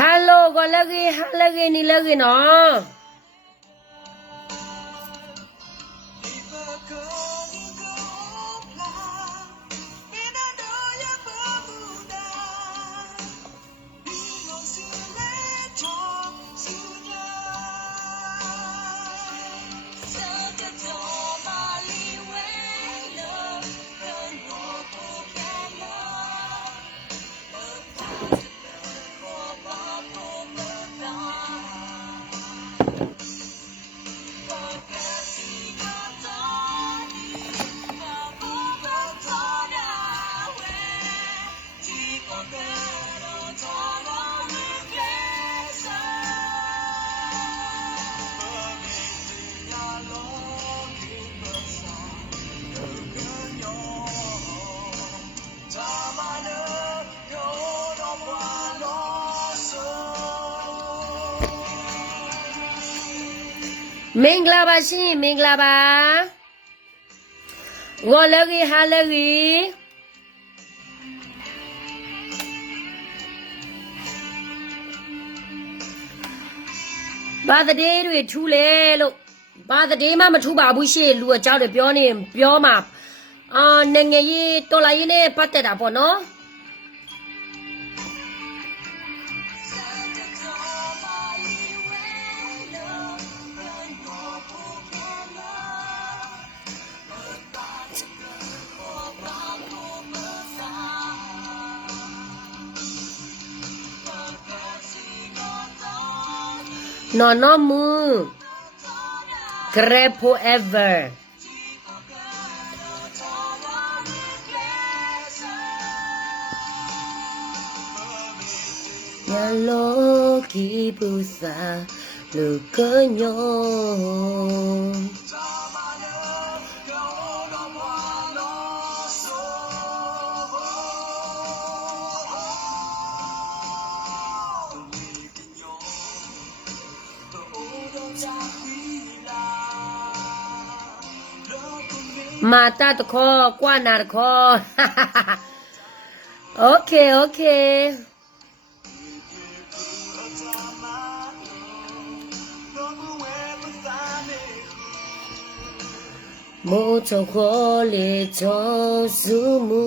Hello ก็lagi ni lagi noမင်္ဂလာပါရှင်မင်္ဂလာပါဝေါ်လကြီးဟာလကြီးဘာတဲ့တွေထူးလေလို့ဘာတဲ့မှမထူးပါဘူးရှေ့လူအကြောင်းတွေပြောမှာနိုင်ငံရေးတော်လာရေးနဲ့ပတ်သက်တာပေါ့နော်No moon grab forever Yalo kibusa lukanyo Mata to call, Kwana to call. Okay. Moto kole to sumu.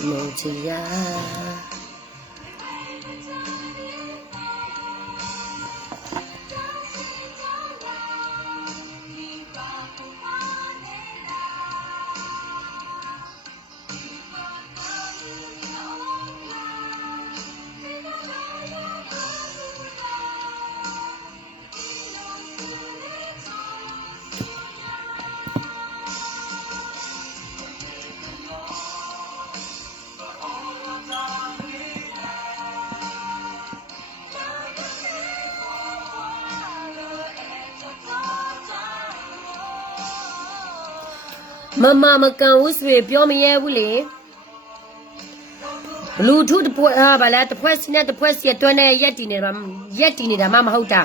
Motia. Mama makan uswe ပြောမရဲဘူးလေလူထုတပွဲဗလားတပွဲစီနဲ့တပွဲစီအတွင်းနဲ့ရက်တည်နေတာမှမဟုတ်တာ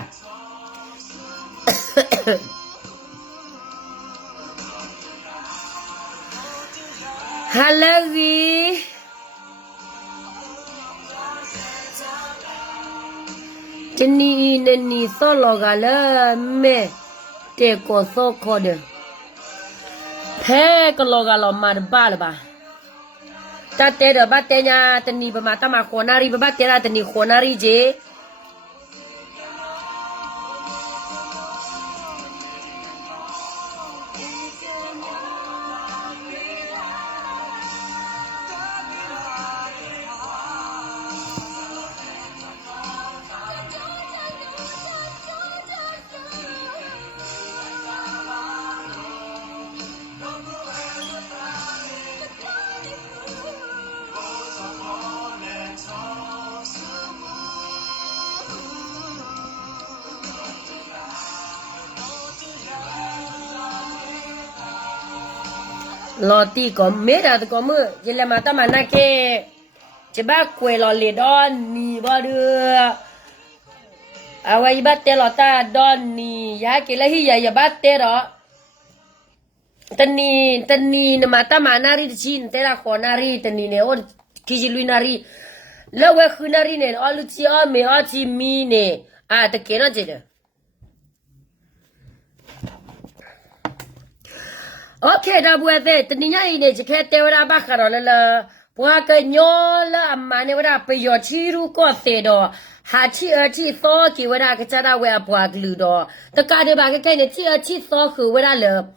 ဟာလဂီတနီနီဆောလောကလည်းမဲတေကိုဆောခေါ်တယ်Hey, kalau mar bal ba. Tate da batenya tani ba mata ma khonari ba batera tani khonari je. Loti có mét à có mưa chỉ là mà ta mà na kê chỉ bác quê lò lì đòn nì bao đưa à vậy bắt tê lò ta đòn nì giá cái lấy hi giờ bắt tê đó tân nì mà ta mà nari chín tê là khó nari tân nì nếu khi chỉ lui nari Lower Hunarine, Olutia, me, Archie, mine. Ah, the Kenajida. Okay, that was it. The Nina in educate there were a bacarella. Waka nyola, a man would up your chiru cothedo. Hachi urchi thought you would have a wear boag ludo. The cardibag kind of tea thought who would I love.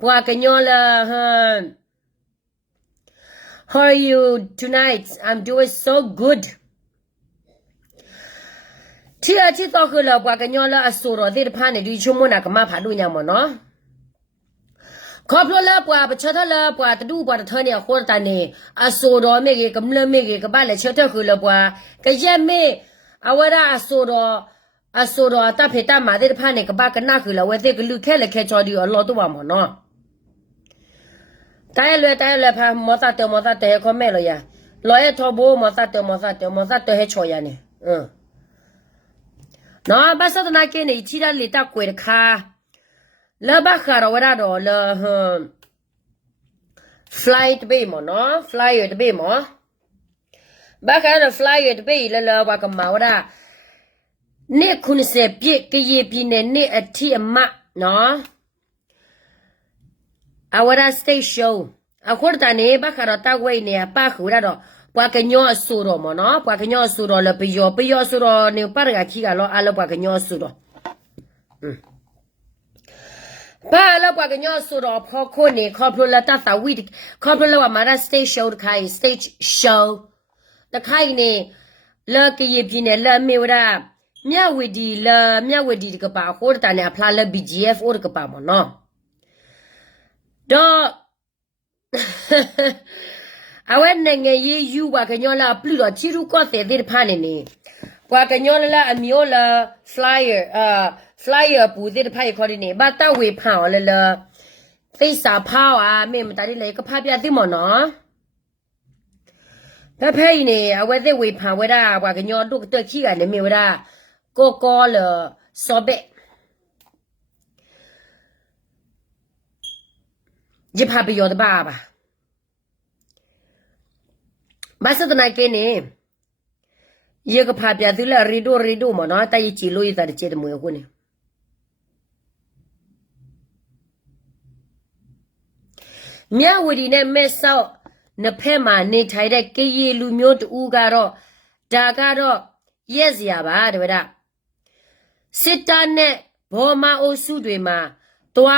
Waka nyola, How are you tonight? I'm doing so good. Tia thought who love Waka nyola a soro, the pan do you chumona come up, I do yamono. ขอบคุณแล้วกว่าประชาชนแล้วกว่าจะดูกว่าเธอเนี่ยคนตานี่อาโซดอเมกกับเรื่องเมกกับบ้านเลยเชื่อเธอคือแล้วกว่าก็ยังไม่เอาไว้ได้อาโซดอตาเพตามาได้ผ่านเนี่ยกับบ้านกันน่าคือแล้วเว้ยแต่ก็ลูกแค่เลยแค่จอดีอ๋อรอตัวว่าหมอเนาะตายเลยพามอซาเตอเขาแม่เลยอ่ะรอให้ทอโบมอซาเตอให้ชอยเนี่ยเนาะบ้านสัตว์นาเกเนี่ยที่ได้ลิตากวยค่ะแล้วบ้าคาร์วราดอเลยflight ไปหมอเนาะ flight ไปหมอบ้าคาร์ flight ไปเลยว่ากับมาว่าเนี่ยคุณเสพปีกยีปีเนี่ยอธิมะเนาะเอาว่า stay show เอาคนตาเนี่ยบ้าคาร์ตาไว้เนี่ยป้าคือราดอว่ากันย่อสุรหมอเนาะว่ากันย่อสุรเลยไปย่อสุรเนี่ยป้าร์กาขี้กันแล้วอะไรว่ากันย่อสุรป้าแล้วกว่ากันย่อสุดพอคนนี่ครอบครัวละตั้งแต่วิดครอบครัวละว่ามาได้ stage show ใคร stage show แต่ใครนี่เลิกกี่ปีเนี่ยเลิกไม่ว่าเมียวิดีก็ป่าโคตรแต่เนี่ยพลาด BGF โอ้ก็ป่ามันเนาะดอเอาไว้ในเงี้ยยูว่ากันย่อละปลุกชิรุก็เสียดีผ่านนี่ว่ากันย่อละอมิโอละ flyer ปูเด็ดไพ่คนนี้บ้าต้าเวพาวเลยตีสาพาวแม่มันตาดีเลยก็พาไปที่หมอเนาะพระเพ่เนี่ยเอาไว้ได้เวพาวไว้ได้ว่ากันย้อนลูกตัวขี้กันเนี่ยมีไว้ได้ก็เลยสอบเบะจะพาไปย้อนบ้าป่ะบ้าสุดท้ายแกเนี่ยยังก็พาไปที่ละรีดูหมอเนาะแต่ยี่จีลุยแต่เจ็ดมือคนเนี่ยเมียวดีเนี่ยแม่สาวนเพ่มาในไทยได้เกยลูมิโอตูการอดาการอเยสยาบาเดี๋ยวสิตาเนี่ยพอมาโอสุด้วยมาตัว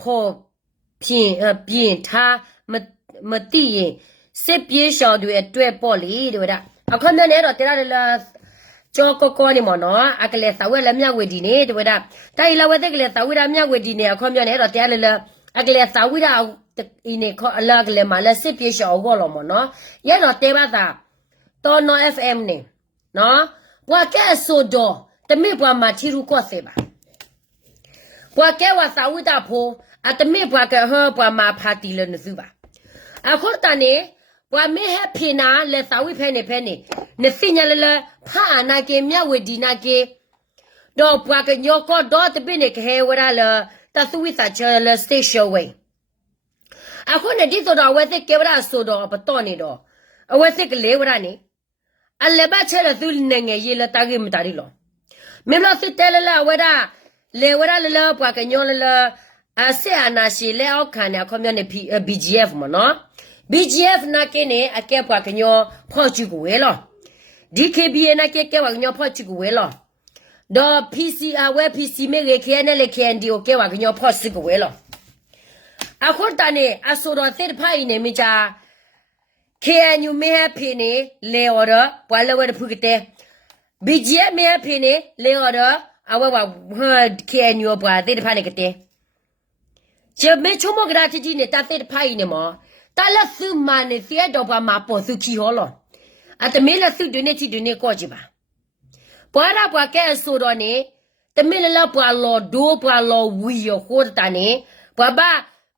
พอเพียงท่ามาตีเสพเยชาวด้วยปอลีเดี๋ยวเอาคนนั้นเนี่ยเราแต่ละจอกก็นี่หมอเนาะอะก็เลยสาวแล้วเมียวดีเนี่ยเดี๋ยวแต่อีเราว่าแต่ก็เลยสาวแล้วเมียวดีเนี่ยคนเนี่ยเราแต่ละอะก็เลยสาวแล้วอีเนี่ยเขาอะไรกันเลยมาแล้วสิบปีชาวก็ลงมาเนาะยันเราเตะมาตาตอนนอ FM เนี่ยเนาะว่าแกสุดอแต่ไม่พอมาที่รู้ก็เสียบว่าแกว่าสาวิตาพออะแต่ไม่พอแกเฮอพอมาพาตีเลยนะสิบ่ะอะคนตอนนี้ว่าไม่แฮปปี้นะเลยสาวิเพนเนี่ยสิ่งนั้นเลยพานาเกมียวดีนาเกดอกว่ากันยอก็ดอตเป็นเนี่ยแค่ว่าเลยแต่สวิตาเชอเลยสเตชันเวအခုနဲ့ဒီဆိုတော့ဝဲစစ်ကေဝရဆိုတော့ပတော့နေတော့အဝဲစစ်ကလေးဝရနေအလဘချဲတဲ့သူနေငယ်ရေလတာကြီးမတာရီလောမေမလို့စစ်တဲလလဝရလေဝရလလပွားကညောလလအဆက်အနာရှိလဲအောက်ခံနေခွန်မြနေ BGF မနော် BGF နာကင်းနေအကဲပွားကညောဖော့ချူကိုဝဲလော DKBA နာကဲပွားကညောဖော့ချူကိုဝဲလောတော့ PCR ဝဲ PC မေကေခဲနဲ့လေ KND ကိုကဲပွားကညောဖော့စစ်ကိုဝဲလောအခုတန်နေအဆိုတော်သစ်ဖိုင်နေမိချာ KNU မဲဖီနေလေအော်တော့ဘွာလဝဲတဖုကတဲ့ BGF မဲဖီနေလေအော်တော့အဝဝ KNU ဘွာသစ်ဖိုင်နေကတဲ့ကျမေချုံမကရာတီနေတသစ်ဖိုင်နေမတလဆုမနေစီတော့ဘမှာပေါ်စုခီဟောလောအတမေလဆုဒနေချီဒနေကောကြပါဘွာရဘွာကဲဆိုတော်နေတမေလလဘွာလောဒိုဘွာလောဝီယောခိုတန်နေဘွာဘာ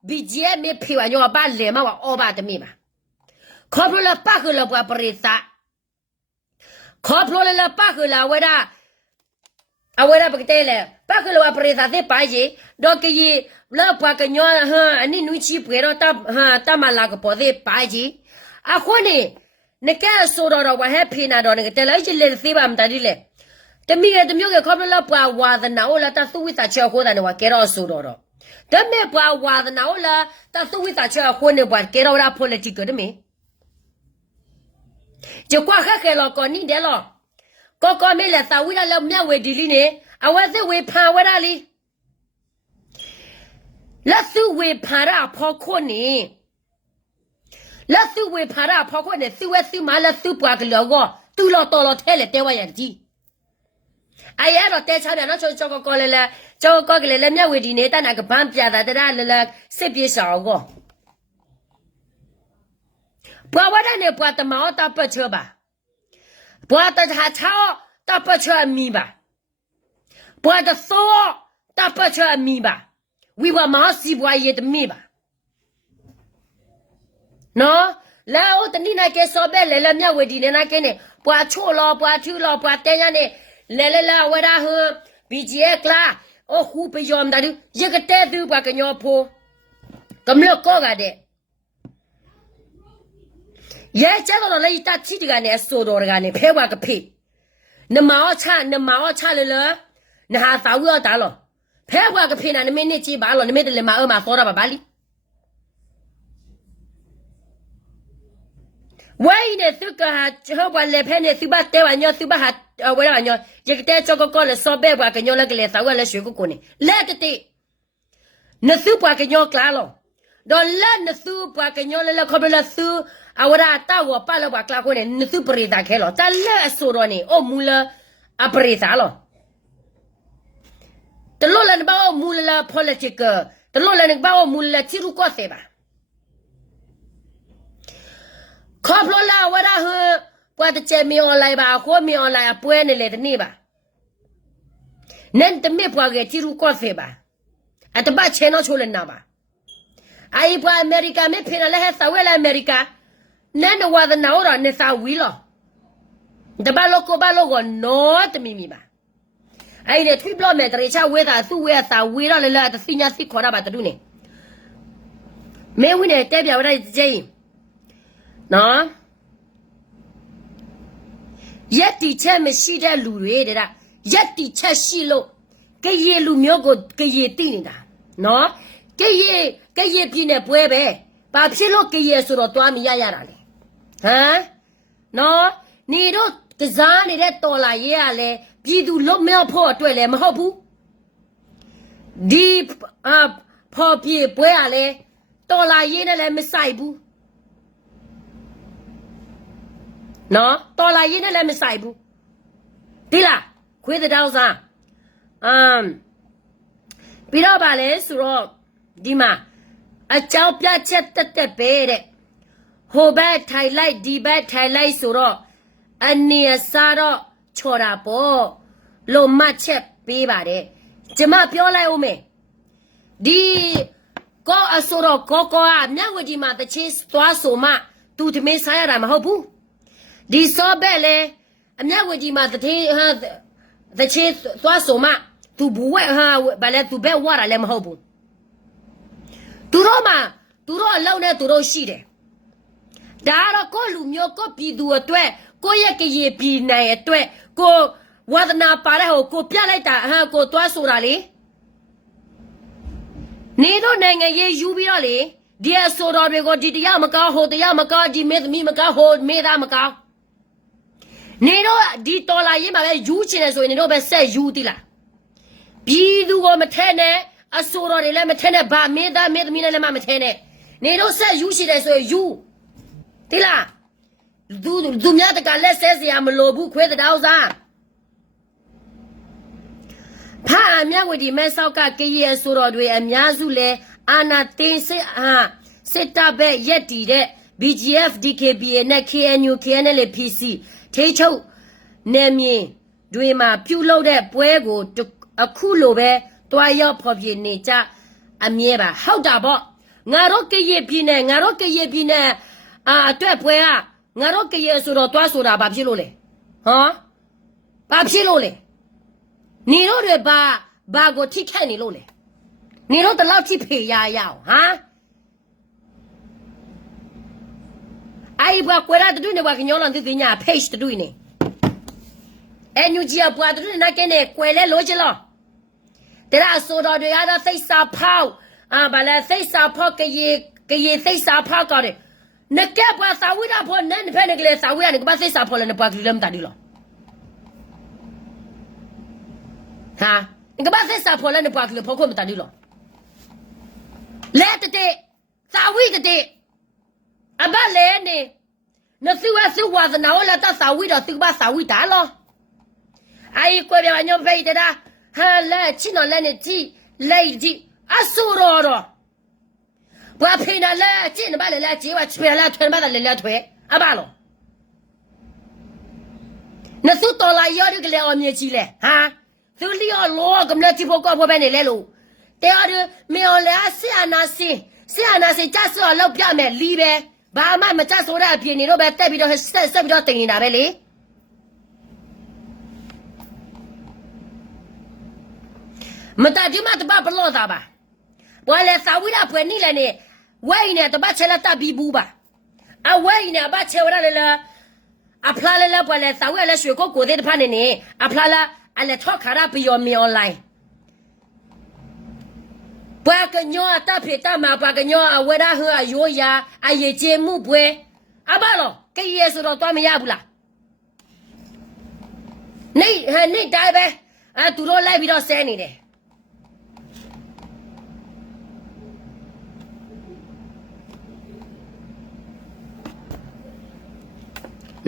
BGF 没批完要把脸嘛，我把的没嘛，考不了八个了不不认啥，考不了八个了我不给带了，八个了我不认啥在八级，那个一老八个娘哈，你弄起不了打马那个包在八级，啊后呢， နေကဲဆိုတော့ဝါဟဲဖေနာတော့နေတယ်လိုက်ချလေသေးပါမတည်းလေတမီးရဲ့တမျိုးကခေါပလပွားဝါသနာဟိုလာတသုဝိတာချေခိုးတယ်ဝါကဲတော့ဆိုတော့တမဲပွားဝါသနာဟိုလာတသုဝိတာချေခိုးနေပွားကဲတော့ရာ political တမီကျကွာခက်ခဲလောကောနီတယ်လောကောမဲလက်သာဝိလာလောက်မြဝေဒီလီနေအဝဲစစ်ဝေဖာဝဲတာလီလက်စုဝေဖာရာဖော်ခွနေလက်စုဝေဖာရာဖော်ခွနေသူဝဲသူမလက်စုပွားကလောကောသူလောတော်လောထဲလေတဲဝရကြီးအရဲတော့တဲချောင်းတယ်နော်ချောကောလေလေချောကောကလေလေမြဝေဒီနေတာနာကဘန်းပြတာတရလေလေစစ်ပြေဆောင်ကောဘွာဝဒနေဘွာတမောတပတ်ချပါဘွာတဟာချောတပတ်ချမီပါဘွာတသောတပတ်ချမီပါဝီဝမာစီဘွာရတမီပါနော်လာအိုတနိနာကေစောပဲလေလေမြဝေဒီနေနာကင်းနေဘွာချိုလောဘွာထူလောဘွာတဲရနေလေလေလာဝရာဟဘီဂျီအကလာအိုခုပယုံဒါဒီရကတဲ့သူဘွာကညောဖိုကမလကောကတဲ့ရဲကျတော့လေတချီတကနေဆိုတော်ကနေဖဲဝါကဖေနမောချလေလေနဟာသာဝရတာလောဖဲဝါကဖေနာနမင်းနေကြည့်ပါလောနမင်းတလေမအမသောတာပါလီဝိုင်းနေသူကဟောဘလေဖဲနေသူဘတဲဝညောသူဘဟာဝဲရညောရကတဲ့ချောကောလေစောပဲဘွာကညောလကလေသာဝဲလေရွှေကိုနေလက်တဲ့နသူဘွာကညောကလာလောဒေါ်လာနသူဘွာကညောလေခေါ်ဘလသူအဝရတာဝပါလဘကလာကိုနေနသူပရိတာခဲလောတလဲအဆိုရောနေအိုမူလာအပရိတာလောတလို့လည်းဘာမူလာ political တလို့လည်းဘာမူလာချီရုကောစေပါခေါပလိုလာဝရဟပွားတချေမီအွန်လိုင်းပါခေါ်မီအွန်လိုင်းအပွဲနေလေတနေ့ပါနန်တမေပွားကချီရုကောစေပါအတပတ်ချေနော်ချိုးလည်းနာပါအိုင်ပွားအမေရိကမေဖေရလဲဆာဝဲလာအမေရိကနန်ဝါဒနာဝရနေစာဝီလောတဘလောကဘလောကနောတမီမီပါအဲ့ဒီထွေးဘလော့မဲ့တရေချဝဲတာသူ့ဝဲစာဝီရလေလာတစီညာစီခေါ်တာပါတူနေမဲဝင်းနဲ့တဲပြောင်လိုက်ကြိနော်ရက်တီချက်မရှိတဲ့လူတွေတဲ့ရက်တီချက်ရှိလို့ကရေလူမျိုးကိုကရေတိနေတာနော်ကရေပြင်းနဲ့ပွဲပဲဘာဖြစ်လို့ကရေဆိုတော့တွားမရရတာလေဟမ်နော်နေတော့ကစားနေတဲ့တော်လာရေးရလဲပြည်သူလွတ်မြောက်ဖို့အတွက်လည်းမဟုတ်ဘူးဒီဖော်ပြေပွဲရလဲတော်လာရေးနဲ့လည်းမဆိုင်ဘူးနော်တော်လာရေးနဲ့လည်းမဆိုင်ဘူးဒီလားခွေးတောင်းစားပြီးတော့ဗာလဲဆိုတော့ဒီမှာအကြောင်းပြချက်တက်ပဲတဲ့ဟိုဘက်ထိုင်လိုက်ဒီဘက်ထိုင်လိုက်ဆိုတော့အနေစားတော့ချော်တာပေါ့လို့မှတ်ချက်ပေးပါတယ်ကျမပြောလိုက်ဦးမယ်ဒီကောအဆိုတော့ကောကမြဝတီမှာတချေသွားဆိုမှသူတမင်းစားရတာမဟုတ်ဘူးဒီစောဘက်လေအမြဝတီမှာတချေသွားဆိုမှသူဘဝဟာဘာလဲသူဘက်ဝါတာလည်းမဟုတ်ဘူးသူတို့အလုံးနဲ့သူတို့ရှိတယ်ဒါတော့ကိုလူမျိုးကိုပြည်သူအတွက်ကိုရဲ့ကရေပြည်နိုင်အတွက်ကိုဝါဒနာပါတဲ့ဟိုကိုပြလိုက်တာကိုသွားဆိုတာလေနေတော့နိုင်ငံရေးယူပြီးတော့လေဒီအဆိုတော်တွေကိုဒီတရားမကောင်းဟိုတရားမကောင်းဒီမေသမီးမကောင်းဟိုမေသားမကောင်းနေတော့ဒီတော်လာရေးမှာပဲယူချင်တယ်ဆိုရင်နေတော့ပဲဆက်ယူသီးလားပြည်သူကိုမထဲနဲ့အဆိုတော်တွေလည်းမထဲနဲ့ဗာမေသားမေသမီးလည်းမထဲနဲ့နေတော့ဆက်ယူရှိတယ်ဆိုရင်ယူသီးလားသူများတကလက်ဆဲစရာမလိုဘူးခွေးတောင်းစားဖာအမြဝတီမဲဆောက်ကကရေဆိုတော်တွေအများစုလဲအာနာတင်းစစ်တပ်ပဲရက်တီတဲ့ BGF DKBA နဲ့ KNU KNL PC ထိချုပ်နေမြင်တွေမှာပြုလုပ်တဲ့ပွဲကိုအခုလိုပဲတွားရောက်ဖော်ပြနေကြအမြဲပါဟုတ်တာပေါ့ငါတို့ကရေပြည်နဲ့အတွက်ပွဲကငါတို့ကရေဆိုတော့တွားဆိုတာဘာဖြစ်လို့လဲဘာဖြစ်လို့လဲနေတို့တွေဘာကိုထိခိုက်နေလို့လဲနေတို့တလောက်ထိဖေရရအောင် ai bua kwela tu ne bua kinyola tu nya page tu ni enyu ji bua tu na ke ne kwele lo ji lo tera so do de ya da sai sa phao ba la sai sa phao ke ye sai sa phao ka de ne ke bua sa wi da pho ne ne phe ne ke le sa wi ya ne ke ba sai sa phao le ne bua ki le mta di lo ha ne ke ba sai sa phao le ne bua ki le pho ko mta di lo le te sa wi te aba le ne na su wa za na la ta sa wi da su ba sa wi da lo ai ko be ba nyo fe de da ha la chi no le ne ji le ji a su ro ro bwa phe na la ji ne ba le la ji wa chwe la thwe ba da le la thwe aba lo na su to la yo de le o mye ji le ha su li yo lo gam la ji pho ko pho be ne le lo te o de me o la si ana si ja su lo pya me li beဘာမှမကြဆိုတဲ့အပြင်နေတော့ပဲတက်ပြီးတော့ဆက်ပြီးတော့တင်နေတာပဲလေမတဒီမတပါဘလို့တာပါဘွာလေစာဝိရဖွယ်နိလည်းနေဝဲနေတပတ်ချဲလာတပ်ပြီးဘူးပါအဝဲနေဘချဲဝရလေအဖလာလေဘွာလေစာဝိရလေရွှေကိုသေးတဖာနေနေအဖလာလာအလေထောက်ခါရပြီးရောမြေအွန်လိုင်းဘွာကညောတပ်ဖေတမှာဘွာကညောအဝဲရဟအယောယာအရေးချေမှုပွဲအဘလောကရေဆိုတော့သွားမရဘူးလားနေတိုင်းပဲသူတို့လိုက်ပြီးတော့ဆဲနေတယ်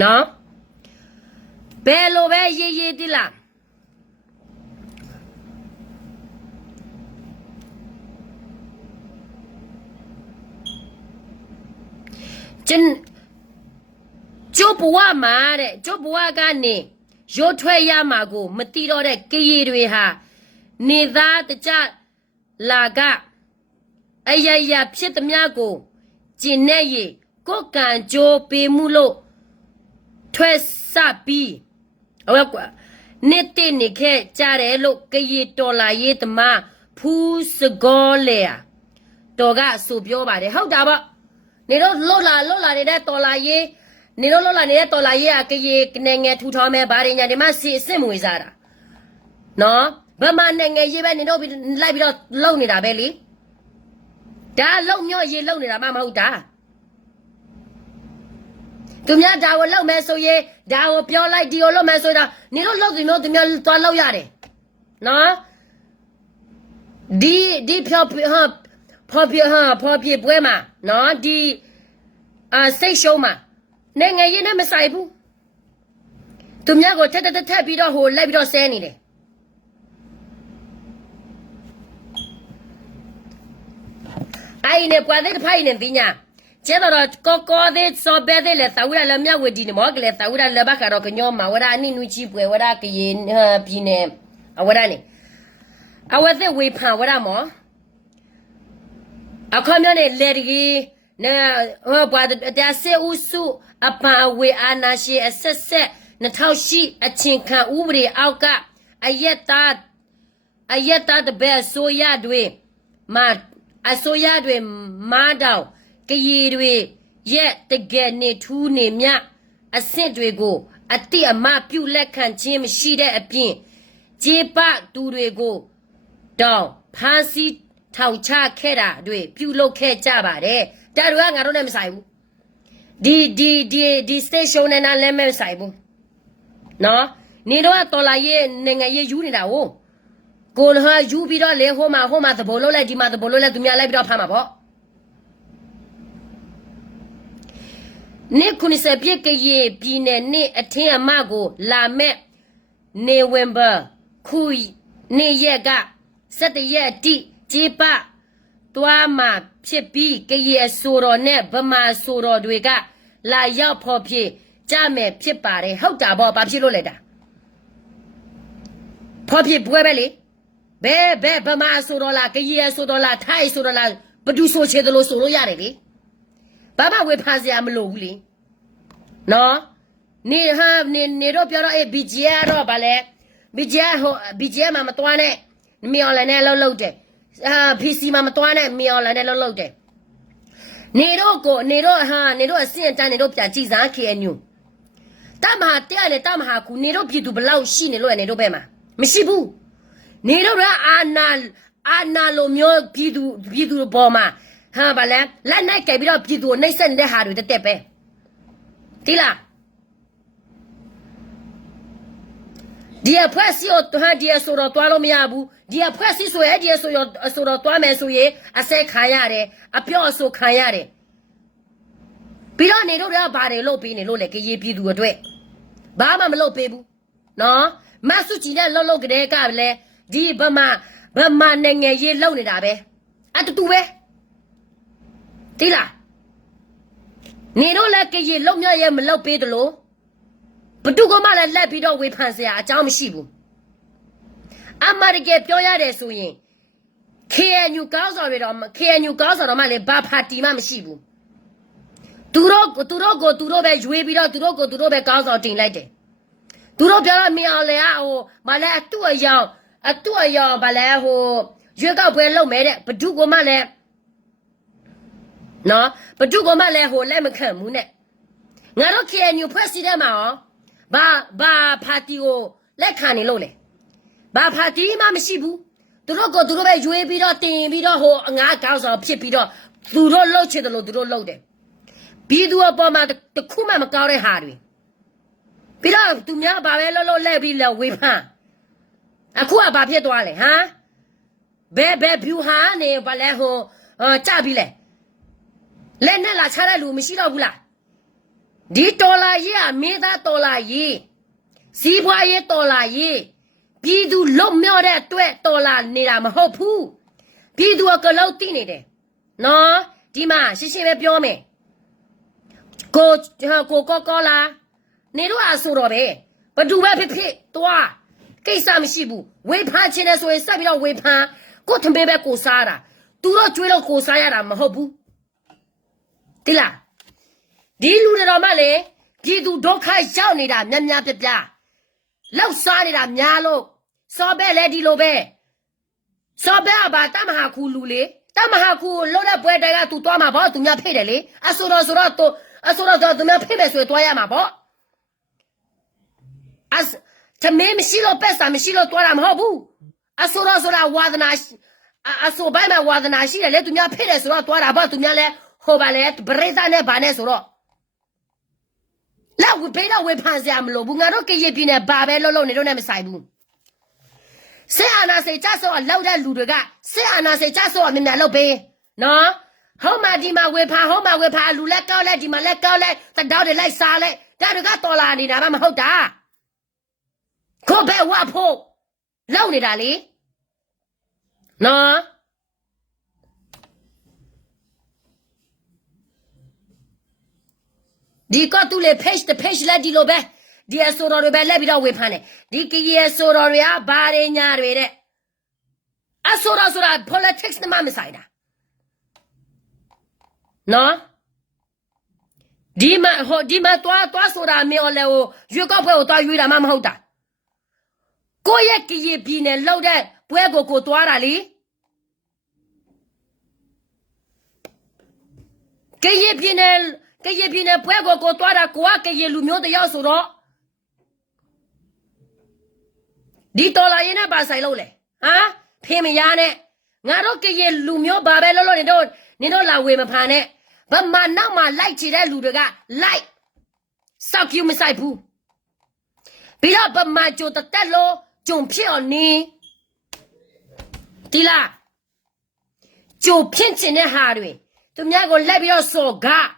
နော်ဘယ်လိုပဲရေးတိလားကျိုးဘဝမှာတဲ့ကျိုးဘဝကနေရုတ်ထွက်ရမှာကိုမတိတော့တဲ့ကရီတွေဟာနေသားတကြလာကအယယဖြစ်သမျှကိုကျင်နဲ့ရကိုကံကြိုးပေးမှုလို့ထွက်စပြီးဟုတ်ကွာနေတဲ့နေခဲ့ကြတယ်လို့ကရီတော်လာရေးသမားဖူးစကောလေတော်ကဆိုပြောပါတယ်ဟုတ်တာပေါ့နေတော့လောလာနေတဲ့တော်လာရေးနေတော့လောလာနေတဲ့တော်လာရေးကကေနေငယ်ထူထောင်းမဲ့ဗားရညာဒီမှာစီအစ်မွေစားတာနော်ဗမာနိုင်ငံရေးပဲနေတော့လိုက်ပြီးတော့လုံနေတာပဲလေဒါလုံမြော့ရေးလုံနေတာမှမဟုတ်တာသူများဒါကိုလုံမယ်ဆိုရင်ဒါကိုပြောလိုက်ဒီကိုလုံမယ်ဆိုတော့နေတော့လုံသူမျိုးသွားလုံရတယ်နော်ဒီဖြောဖောပြပွဲမှာနော်ဒီစိတ်ရှုံးမှာနိုင်ငံရေးနဲ့မဆိုင်ဘူးသူများကိုထက်ပြီးတော့ဟိုလိုက်ပြီးတော့ဆဲနေတယ်အိုင်နေပွားတဲ့ဖိုင်နေပညာကျတော့ကောတဲ့စောပဲတဲ့လေသာဝရလမြောက်ဝဒီနေမောကလေသာဝရလဘကတော့ကညောမှာဝရအနိနုချီပွဲဝရကရင်ပြည်နေဝရနေအဝသက်ဝေဖန်ဝရမောအခါမျိုးနဲ့လေဒီနဲဟောပွားတဲ့ဆေဥစုအပန်ဝေအာနာရှိအဆက်2008အချင်းခံဥပဒေအောက်ကအယက်တာတပဲဆိုရတွေအစိုးရတွေမာတောင်ကရီတွေရဲ့တကယ်နေထူးနေမြအဆင့်တွေကိုအတိအမပြုလက်ခံခြင်းမရှိတဲ့အပြင်ကျေပသူတွေကိုတောင်ဖာစီထောင်ချခဲ့တာတွေပြုလုပ်ခဲ့ကြပါတယ်တာတို့ကငါတို့နဲ့မဆိုင်ဘူးဒီ station နဲ့လည်းမဆိုင်ဘူးနော်နေတော့တော်လာရဲ့နိုင်ငံရေးယူနေတာဟုတ်ကိုလဟာယူပြီးတော့လေဟိုမှာသဘောလုံးလိုက်ဒီမှာသဘောလုံးလိုက်သူများလိုက်ပြီးတော့ဖမ်းမှာပေါ့နေ90ပြည့်ကရေးပြည်နယ်နေ့အထင်အမကိုလာမဲ့နေဝင်ဘာခုနေရက်က17ရက်အထိကျေပသွားမှာဖြစ်ပြီးကရေအဆိုတော်နဲ့ဗမာအဆိုတော်တွေကလာရောက်ဖို့ဖြစ်ကြမယ်ဖြစ်ပါတယ်ဟုတ်တာပေါ့ဘာဖြစ်လို့လဲတာဖို့ဖြစ်ပွဲပဲလေဘယ်ဗမာအဆိုတော်လားကရေအဆိုတော်လားထိုင်းအဆိုတော်လားဘဒူဆိုချေတယ်လို့ဆိုလို့ရတယ်လေဘာမှဝေဖန်စရာမလိုဘူးလေနော်နေတော့ပြောတော့BGR တော့ဗာလဲ BGR မှာမတွားနဲ့မြော်လည်းနဲ့လှုပ်တယ်PC မှာမတွားနဲ့မြော်လည်းနဲ့လှုပ်တယ် နေတော့အစင်တန်းနေတော့ပြန်ကြည့်စား KNU တမဟာတဲ့လေတမဟာကူနေတော့ပြည်သူဘလောက်ရှိနေလို့နေတော့ပဲမှာမရှိဘူးနေတော့အာနာလိုမျိုးပြည်သူပေါ်မှာဟာဗလဲလက်နိုင်ကြပြီးတော့ပြည်သူနှိမ့်ဆက်နေတဲ့ဟာတွေတက်ပဲတိလားဒီအဖွဲစီတော့ဟာဒီဆိုတော့တွားလို့မရဘူးဒီအဖွဲစီဆိုရဲဒီဆိုတော့တွားမယ်ဆိုရင်အစဲခံရတယ်အပြော့အဆိုခံရတယ်ပြီးတော့နေတော့ဘာတွေလုပ်ပြီးနေလို့လဲကရေးပြည်သူအတွက်ဘာမှမလုပ်ပေးဘူးနော်မဆုချီနဲ့လှုပ်ကြတဲ့ကလည်းဒီဗမာနိုင်ငံရေးလှုပ်နေတာပဲအတူပဲတိလားနေတော့လည်းကရေးလှုပ်မြရဲ့မလှုပ်ပေးတယ်လို့ဘသူကမှလည်းလက်ပြီးတော့ဝေဖန်စရာအကြောင်းမရှိဘူးအမရကေပြောရတယ်ဆိုရင် KNU ကောင်းဆောင်တွေတော့ KNU ကောင်းဆောင်တော့မှလည်းဘာပါတီမှမရှိဘူးသူတို့ပဲရွေးပြီးတော့သူတို့ပဲကောင်းဆောင်တင်လိုက်တယ်သူတို့ပြောတော့မင်းအောင်လေဟိုမလဲအတူအယောင်ဗလဲဟိုရွေးကောက်ပွဲလုပ်မယ်တဲ့ဘသူကမှလည်းနော်ဘသူကမှလည်းဟိုလက်မခံဘူးနဲ့ငါတို့ KNU ဖွဲ့စည်းတဲ့မှာရောဘာပါတီကိုလက်ခံနေလို့လေဘာပါတီမှမရှိဘူးသူတို့ပဲရွေးပြီးတော့တင်ပြီးတော့ဟိုငါကောင်းဆောင်ဖြစ်ပြီးတော့သူတို့လှုပ်ချင်တယ်လို့သူတို့လှုပ်တယ်ပြည်သူအပေါ်မှာတခုမှမကောင်းတဲ့ဟာတွေပြီးတော့သူများဘာပဲလှုပ်လဲပြီးလဲဝေဖန်အခုကဘာဖြစ်သွားလဲဟမ်ဘယ်ဖြူဟာနေဘာလဲဟိုကြပြီးလဲလက်နဲ့လာချတဲ့လူမရှိတော့ဘူးလားဒီတော်လာရေးအမေသားတော်လာရေးစီးပွားရေးတော်လာရေးပြည်သူလုံမြော့တဲ့အတွက်တော်လာနေတာမဟုတ်ဘူးပြည်သူကလုံးတိနေတယ်နော်ဒီမှာရှင်းရှင်းပဲပြောမယ်ကိုကောလာနေတော့အဆိုတော့ပဲဘသူပဲဖြစ်သွားကိစ္စမရှိဘူးဝေဖန်ခြင်းနဲ့ဆိုရင်ဆက်ပြီးတော့ဝေဖန်ကိုထမင်းပဲကိုစားတာသူတော့ကျွေးလို့ကိုစားရတာမဟုတ်ဘူးတိလားဒီလူတွေတော့မှလေပြည်သူဒုက္ခရောက်နေတာများပြလောက်စားနေတာများလို့စော်ပဲလေဒီလိုပဲစော်ပဲဘာတမဟာခုလူလေတမဟာခုလို့တဲ့ပွဲတိုင်ကသူသွားမှာပေါ့သူများဖိတ်တယ်လေအဆိုတော့သူများဖိတ်မယ်ဆိုရင်သွားရမှာပေါ့တမင်းမရှိလို့ပက်စာမရှိလို့သွားတာမဟုတ်ဘူးအဆိုတော့ဝါဒနာအဆိုပိုင်းမှာဝါဒနာရှိတယ်လေသူများဖိတ်တယ်ဆိုတော့သွားတာပေါ့သူများလဲဟိုပါလေပရိသတ်နဲ့ဗာနဲ့ဆိုတော့လောက်ဘေးတော့ဝေဖန်စရာမလိုဘူးငါတို့ကရေးပြင်းနဲ့ဘာပဲလုံးနေတော့နဲ့မဆိုင်ဘူးစစ်အာဏာစိတ်ကြဆိုတော့လောက်တဲ့လူတွေကစစ်အာဏာစိတ်ကြဆိုတော့မြင်လောက်ပေးနော်ဟောမှာဒီမှာဝေဖန်လူလက်ကောက်လက်ဒီမှာလက်ကောက်လက်တတော်တွေလိုက်စားလက်ဒါတွေကတော်လာနေတာမှမဟုတ်တာကိုပဲဝတ်ဖို့လောက်နေတာလေနော်ဒီကတူလေ page လက်ဒီလိုပဲဒီအဆိုတော်တွေပဲလက်ပြီးတော့ဝေဖန်တယ်ဒီကီအဆိုတော်တွေကဘာတွေညာတွေတဲ့အဆိုတော်ဆိုတာ politics နဲ့မဆိုင်တာနော်ဒီမှာသွားဆိုတာမျိုးလဲဟိုရွေးကောက်ပွဲကိုသွားရွေးတာမှမဟုတ်တာကိုရဲ့ကီပြည်နယ်လောက်တဲ့ပွဲကိုသွားတာလေကီပြည်နယ်ပွဲကိုသွားတာကိုကကီလူမျိုးတယောက်ဆိုတော့ဒီတော်လာရင်နဲ့ပါဆိုင်လို့လေဟမ်ဖေမရနဲ့ငါတို့ကီလူမျိုးဘာပဲလို့နေတော့လာဝေမဖန်နဲ့ဗမာနောက်မှာလိုက်ချတဲ့လူတွေကလိုက်စောက်ကျူမဆိုင်ဘူးပြီးတော့ဗမာကြိုတက်လို့ကြုံဖြစ်အောင်နေဒီလားကြိုဖြစ်ချင်တဲ့ဟာတွေသူများကိုလက်ပြီးတော့စော်ကား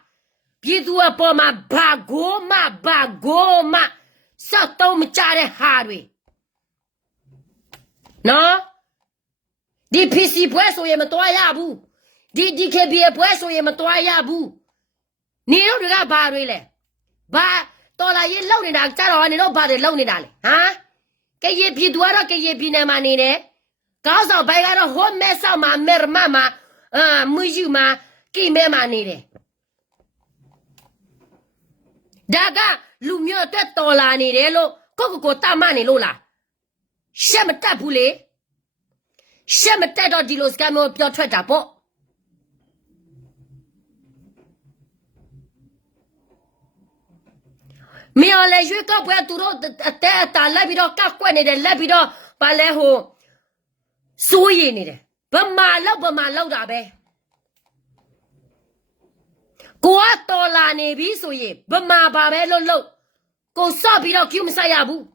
ပြည်သူအပေါ်မှာဘာကိုမှစောက်တော့မကြတဲ့ဟာတွေနော်ဒီ PC ပွဲဆိုရင်မတော်ရဘူးဒီ DKB ပွဲဆိုရင်မတော်ရဘူးနေတို့တွေကဘာတွေလဲဘာတော်လာရေးလုံနေတာကြတော့နေတော့ဘာတွေလုံနေတာလဲဟမ်ကရေပြည်သူကတော့ကရေပြည်နယ်မှာနေတယ်ကောင်းဆောင်ဘိုင်ကတော့ဟိုမဲဆောက်မှာမဲရမမှာမွေးယူမှာကိမဲမှာနေတယ်ဒါကလူမျိုးအတွက်တော်လာနေတယ်လို့ကိုတမနေလို့လားရှက်မတက်ဘူးလေရှက်မတက်တော့ဒီလိုစကမ်းမျိုးပြောထွက်တာပေါ့没有来越高不要读到打来比较高关你的来比较把来后所以你的不马路的呗，过多啦你比所以不马把呗路，过少比较叫么啥呀不？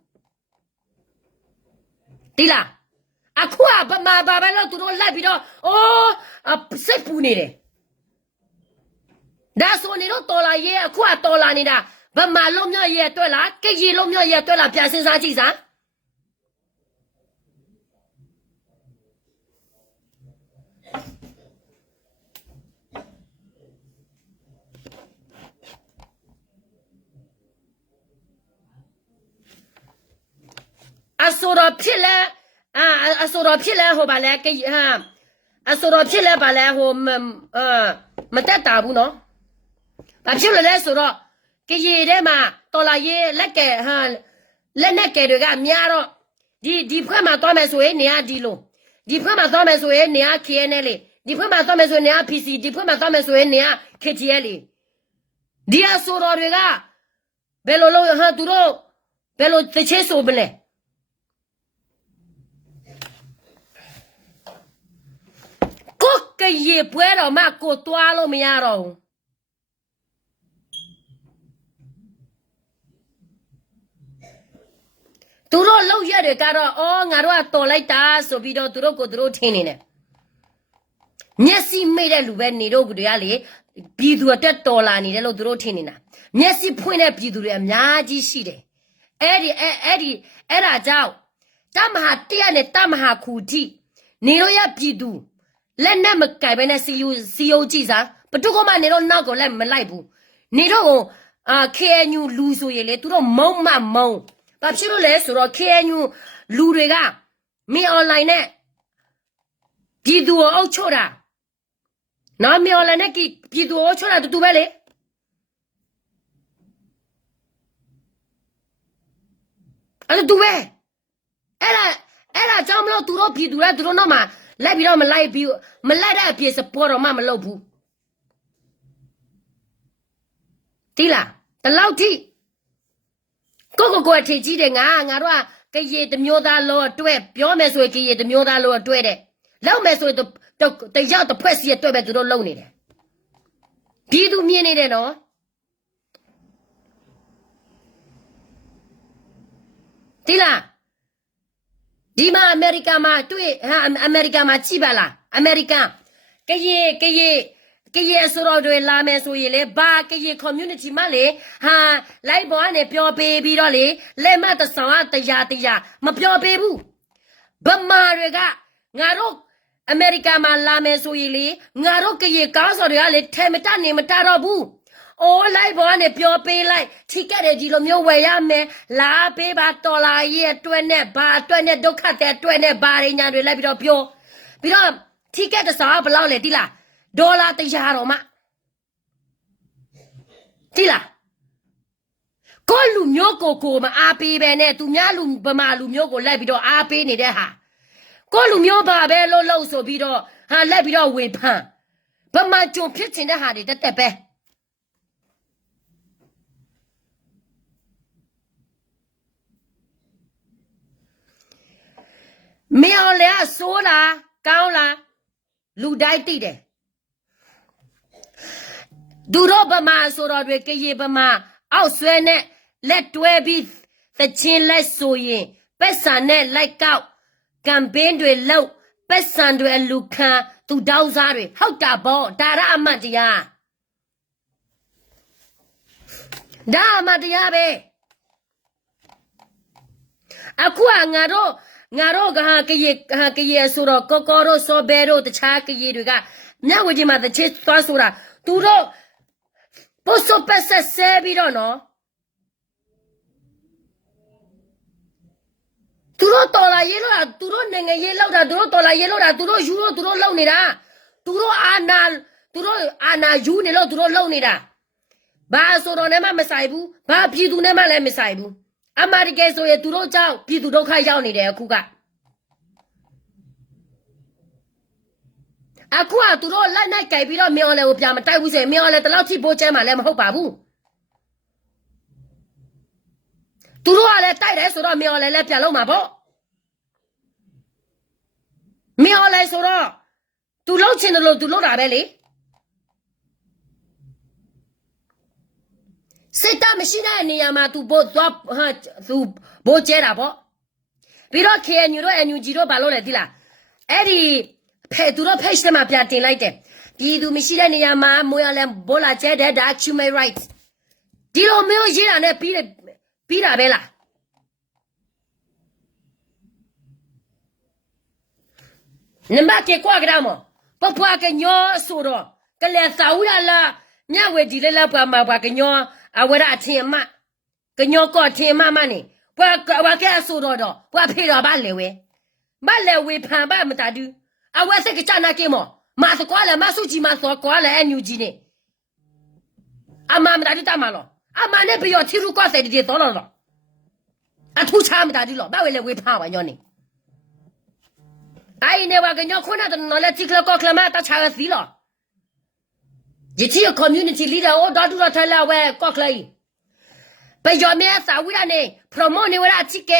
对啦，啊苦啊不马把呗路读到来比较哦啊谁不你的？那说你都多啦也苦啊多啦你的。不马路苗也对了，给一路苗也对了，变成啥几啥？啊，说到皮了，说到皮了后把来给说到皮了把来后没得大步喏，把皮了来说到。cái gì đấy mà tôi là gì lấy cái lấy cái được cái nhà đó đi phải mà tôi mới suy nè đi luôn đi phải mà tôi mới suy nè kia nè li đi phải mà tôi mới suy nè PC đi phải mà tôi mới suy nè cái gì li đi à số đó được cái bello lo tu đó bello te che so bele có cái gì bữa đó mà cô toa lo mía rồiသူတို့လောက်ရတယ်ကတော့အော်ငါတို့ကတော်လိုက်တာဆိုပြီးတော့သူတို့ကိုသူတို့ထင်နေတယ်မျက်စိမိတ်တဲ့လူပဲနေတော့သူတွေကလေပြည်သူအတွက်တော်လာနေတယ်လို့သူတို့ထင်နေတာမျက်စိဖွင့်တဲ့ပြည်သူတွေအများကြီးရှိတယ်အဲ့ဒါကြောင့်တမဟာတရားနဲ့တမဟာခူတီနေတော့ရပြည်သူလက်နဲ့မကြိုက်ပဲနဲ့စီယိုကြည့်စားဘသူကမှနေတော့နောက်ကိုလက်မလိုက်ဘူးနေတော့KNU လူဆိုရင်လေသူတို့မုံဘာဖြစ်လို့လဲဆိုတော့ KNU လူတွေကမင်း online နဲ့ပြည်သူကိုအုပ်ချုပ်တာနော်မင်း online နဲ့ပြည်သူကိုအုပ်ချုပ်တာတူပဲလေအဲ့တူပဲအဲ့ဒါကြောင့်မလို့သူတို့ပြည်သူကသူတို့တော့မှလိုက်ပြီးတော့မလိုက်တဲ့အပြည့်စပေါ်တော့မှမလုပ်ဘူးတိလားတလောက်ထိကိုအထင်ကြီးတယ်ငါတို့ကကရေတမျိုးသားလို့အတွက်ပြောမယ်ဆိုရင်ကရေတမျိုးသားလို့အတွက်တဲ့လောက်မယ်ဆိုရင်တရောက်တစ်ဖွဲ့စီအတွက်ပဲသူတို့လုံနေတယ်ပြည်သူမြင်နေတယ်နော်ဒီလားဒီမှာအမေရိကန်မှာတွေ့အမေရိကန်မှာကြည့်ပါလားအမေရိကန်ကရေဆိုတော့တွေလာမယ်ဆိုရင်လေဘာကရေ community မှာလေလိုက်ပေါ်ကနေပြောပေးပြီးတော့လေလက်မတဆောင်ကတရားမပြောပေးဘူးဗမာတွေကငါတို့အမေရိကန်မှာလာမယ်ဆိုရင်လေငါတို့ကရေကားစော်တွေကလေထဲမတနေမတတော့ဘူးအိုးလိုက်ပေါ်ကနေပြောပေးလိုက်ထိကတဲ့ဒီလိုမျိုးဝယ်ရမယ်လာပေးပါတော်လာရဲ့အတွက်နဲ့ဘာအတွက်နဲ့ဒုက္ခတဲ့အတွက်နဲ့ဘာရညာတွေလိုက်ပြီးတော့ပြောပြီးတော့ထိကတဲ့ဆောင်ကဘယ်လောက်လဲတိလားဒေါ်လာ100တော့မှတိလားကိုလူမျိုးကိုမအားပေးပဲနဲ့သူများလူဗမာလူမျိုးကိုလိုက်ပြီးတော့အားပေးနေတဲ့ဟာကိုလူမျိုးပါပဲလို့ဆိုပြီးတော့လိုက်ပြီးတော့ဝေဖန်ဗမာကြုံဖြစ်ချင်တဲ့ဟာတွေတက်ပဲမင်းအောင်လေဆိုးလားကောင်းလားလူတိုင်းသိတယ်သူတို့ဗမာဆိုတော့တွေကရေဗမာအောက်ဆွဲနဲ့လက်တွဲပြီးသချင်းလက်ဆိုရင်ပက်ဆန်နဲ့လိုက်ကောက်ကမ်ပိန်းတွေလောက်ပက်ဆန်တွေလူခံသူတောင်းစားတွေဟုတ်တာပေါ့ဒါရအမတ်တရားဒါအမတ်တရားပဲအခုကငါတို့ကရေဆိုတော့ကောတို့စောဘဲတို့တခြားကရေတွေကမြဝကြီးမှာတချစ်သွားဆိုတာသူတို့ပို့စပတ်ဆက်ဆဲပြီးတော့နော်သူတို့တော်လာရေးလို့သူတို့နိုင်ငံရေးလောက်တာသူတို့တော်လာရေးလို့တာသူတို့ယူလို့သူတို့လုံနေတာသူတို့အာနာယူနေလို့သူတို့လုံနေတာဘာဆိုတော့လည်းမဆိုင်ဘူးဘာပြည်သူနဲ့မှလည်းမဆိုင်ဘူးအမေရိကန်ဆိုရင်သူတို့ကြောင့်ပြည်သူဒုက္ခရောက်နေတယ်အခုကသူတို့လက်နဲ့ကြိုက်ပြီးတော့မြော်လေကိုပြမတိုက်ဘူးဆိုရင်မြော်လေတလောက်ထိပိုးချမ်းမှလည်းမဟုတ်ပါဘူး သူတို့ကလည်းတိုက်တယ်ဆိုတော့မင်းလည်းပြန်လုံးမှာပေါ့မင်းလည်းဆိုတော့သူလှုပ်ချင်တယ်လို့သူလှုပ်တာပဲလေစိတ်တမရှိတဲ့နေရာမှာသူပို့သွားဟာသူဘိုးကျဲတာပေါ့ပြီးတော့ KNU တို့ NUG တို့ဘာလို့လဲသိလားအဲ့ဒီသူတို့ page ထဲမှာပြန်တင်လိုက်တယ်ပြည်သူမရှိတဲ့နေရာမှာမွေးရလဲဘောလာကျဲတဲ့ဒါ human rights ဒီလိုမျိုးရေးတာနဲ့ပြီးတာပဲလားနမကေကွာကြမပပွားကညောဆိုတော့ကလေးစာဦးလာညဝေဒီလဲပွားမှာပွားကညောအဝရအထင်မကညောကောထင်မနေပွားကဲဆိုတော့ပွားဖေတော့ဘာလဲဝဲဖန်ဘာမတာဒူအဝဲစကချနာကေမောမစကွာလဲမဆုချီမစောကွာလဲအန်ယူဂျီနေအမမတာဒူတမလောအမနဲ့ပြောချီရူကောဆက်ဒီတော့လောအထူးချမတာဒူလောဘာဝဲလဲဝေဖန်ပါညောနေအိုင်နေဝကညောခုနတနော်လက်ချီကလကောကလမတာချာစီလောဒီချီ community leader 哦ဒါတူရထလာဝဲကောကလေးไปยอมแม่สาวิรานี่โปรโมทในเวลาที่แก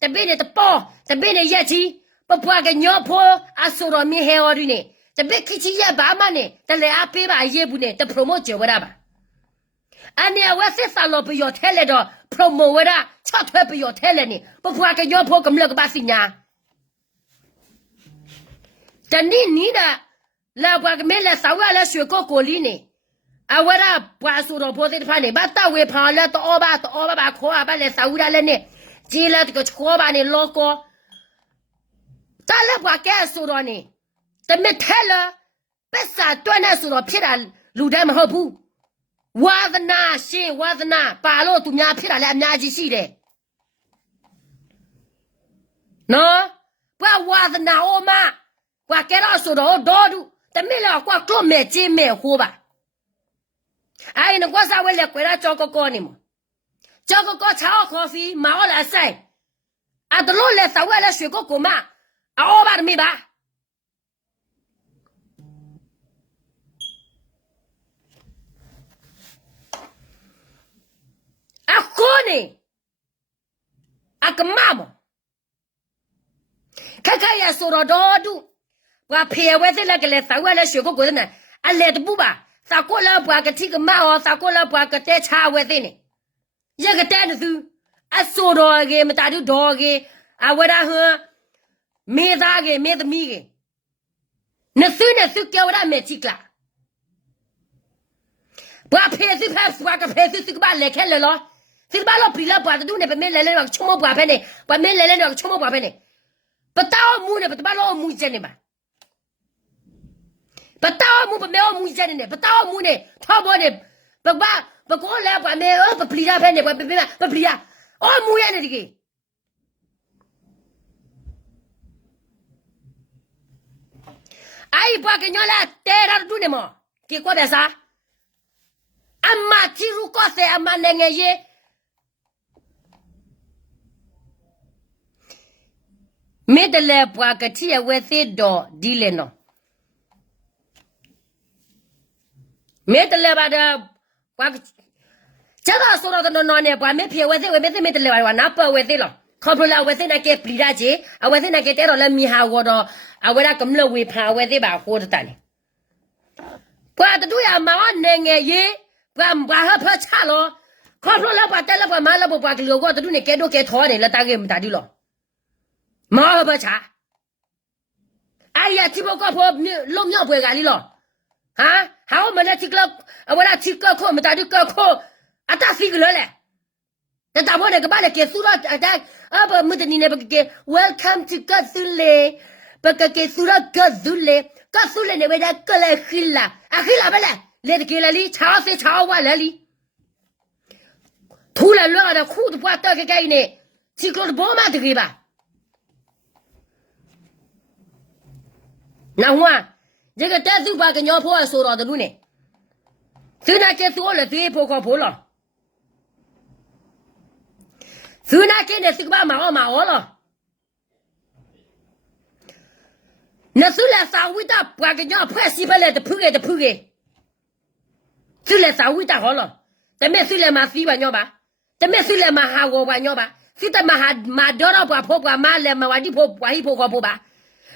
จะเป็นในตะปอจะเป็นในแย่ทีปะพวกกันยอพออาสุรมีเฮอดินี่จะเป็นคิดที่แย่บ้ามันนี่แต่เลยอาเป้บ่าเย่บุนี่จะโปรโมทเจอเวลาบ่อันเนี้ยว่าเสียสารไปยอเทเลดอโปรโมทเวลาชอบเธอไปยอเทเลนี่ปะพวกกันยอพอกำเลิกบ้าสิญญาแต่นี่นะแล้วพวกแม่ละสาวละช่วยก็โกลีนี่အဝရပွားဆိုတော့ပေါ်တဲ့ဖာနေဘာတဝေဖာလဲတော့ဘာခေါ်ပါလဲစာဦးရလဲနေဂျီလာတကချောပါနေလောကောတလည်းပွားကဲဆိုတော့နေတမထဲလပက်စာတွန်းနေဆိုတော့ဖြစ်တာလူတည်းမဟုတ်ဘူးဝါသနာရှင်ဝါသနာပါလို့သူများဖြစ်တာလည်းအများကြီးရှိတယ်နော်ပွားဝါသနာအိုမပွားကဲတော့ဆိုတော့ဒေါ်ဒူတမလည်းကွာတော့မဲချင်းမဲဟိုးပါ哎，那我啥为了回来找个哥呢嘛？找个哥炒咖啡，买我来晒。啊，都老来啥为了学个哥嘛？啊，我把的没吧？啊，哥呢？啊，个妈妈？看看也说了多多，我陪我这那个来啥为了学个哥的呢？啊，来的不吧？啥过了不个提个马哦，啥过了不个带茶位的呢？一个带的是啊，说到个没打就到个啊，我那和没啥个没得米个，那叫我那没几个，不拍是拍，不个拍是个把来看来了，是把老皮了把这东西把没来了，全部不拍呢，把没来了全部不拍呢，不到木呢，不把老木真的嘛。不到木不没有木真的，不到木呢，差不多呢，不过来不没有不皮了拍呢，不皮了，哦木样的这个，哎不跟伢来带他住的嘛，结果的啥？阿妈提入高塞，阿妈那个嘢，没得来不个提为谁多地了呢？没得来吧的，我这个说到的那呢，我没骗我这没得来，我拿不我这了，靠不了我这那个皮拉姐，啊我这那个带到了米哈我的，啊我那咁了会怕我这把活的单呢，我的都要买完那个嘢，我还怕差了，靠不了把带了把买了不把个我的都那给都给拖的了，大概没打的了，买不差，哎呀，只不过破弄尿不干的了。啊，好，我们来这个，我来这个课，我们打这个课，啊，打死个人嘞！但打我那个把那给输了，啊不，没得你那不给 ，Welcome to 格苏嘞，不给输了格苏嘞，格苏嘞那为了过来黑了，啊黑了不嘞？来的给了你，炒谁炒完了你，突然乱的裤子不到个概念，这个是宝马的给吧？那我。这个带走把个鸟婆说到的路呢，虽然给说了最不靠谱了，虽然给的是个把马了，那虽然稍微的把个鸟婆洗不来的铺给，虽然稍微的好了，但没虽然嘛洗完鸟吧， te me sule ma ha wo wa nyoba sita ma ha ma doro bwa pho bwa ma le ma wa di pho bwa hi pho ko pho ba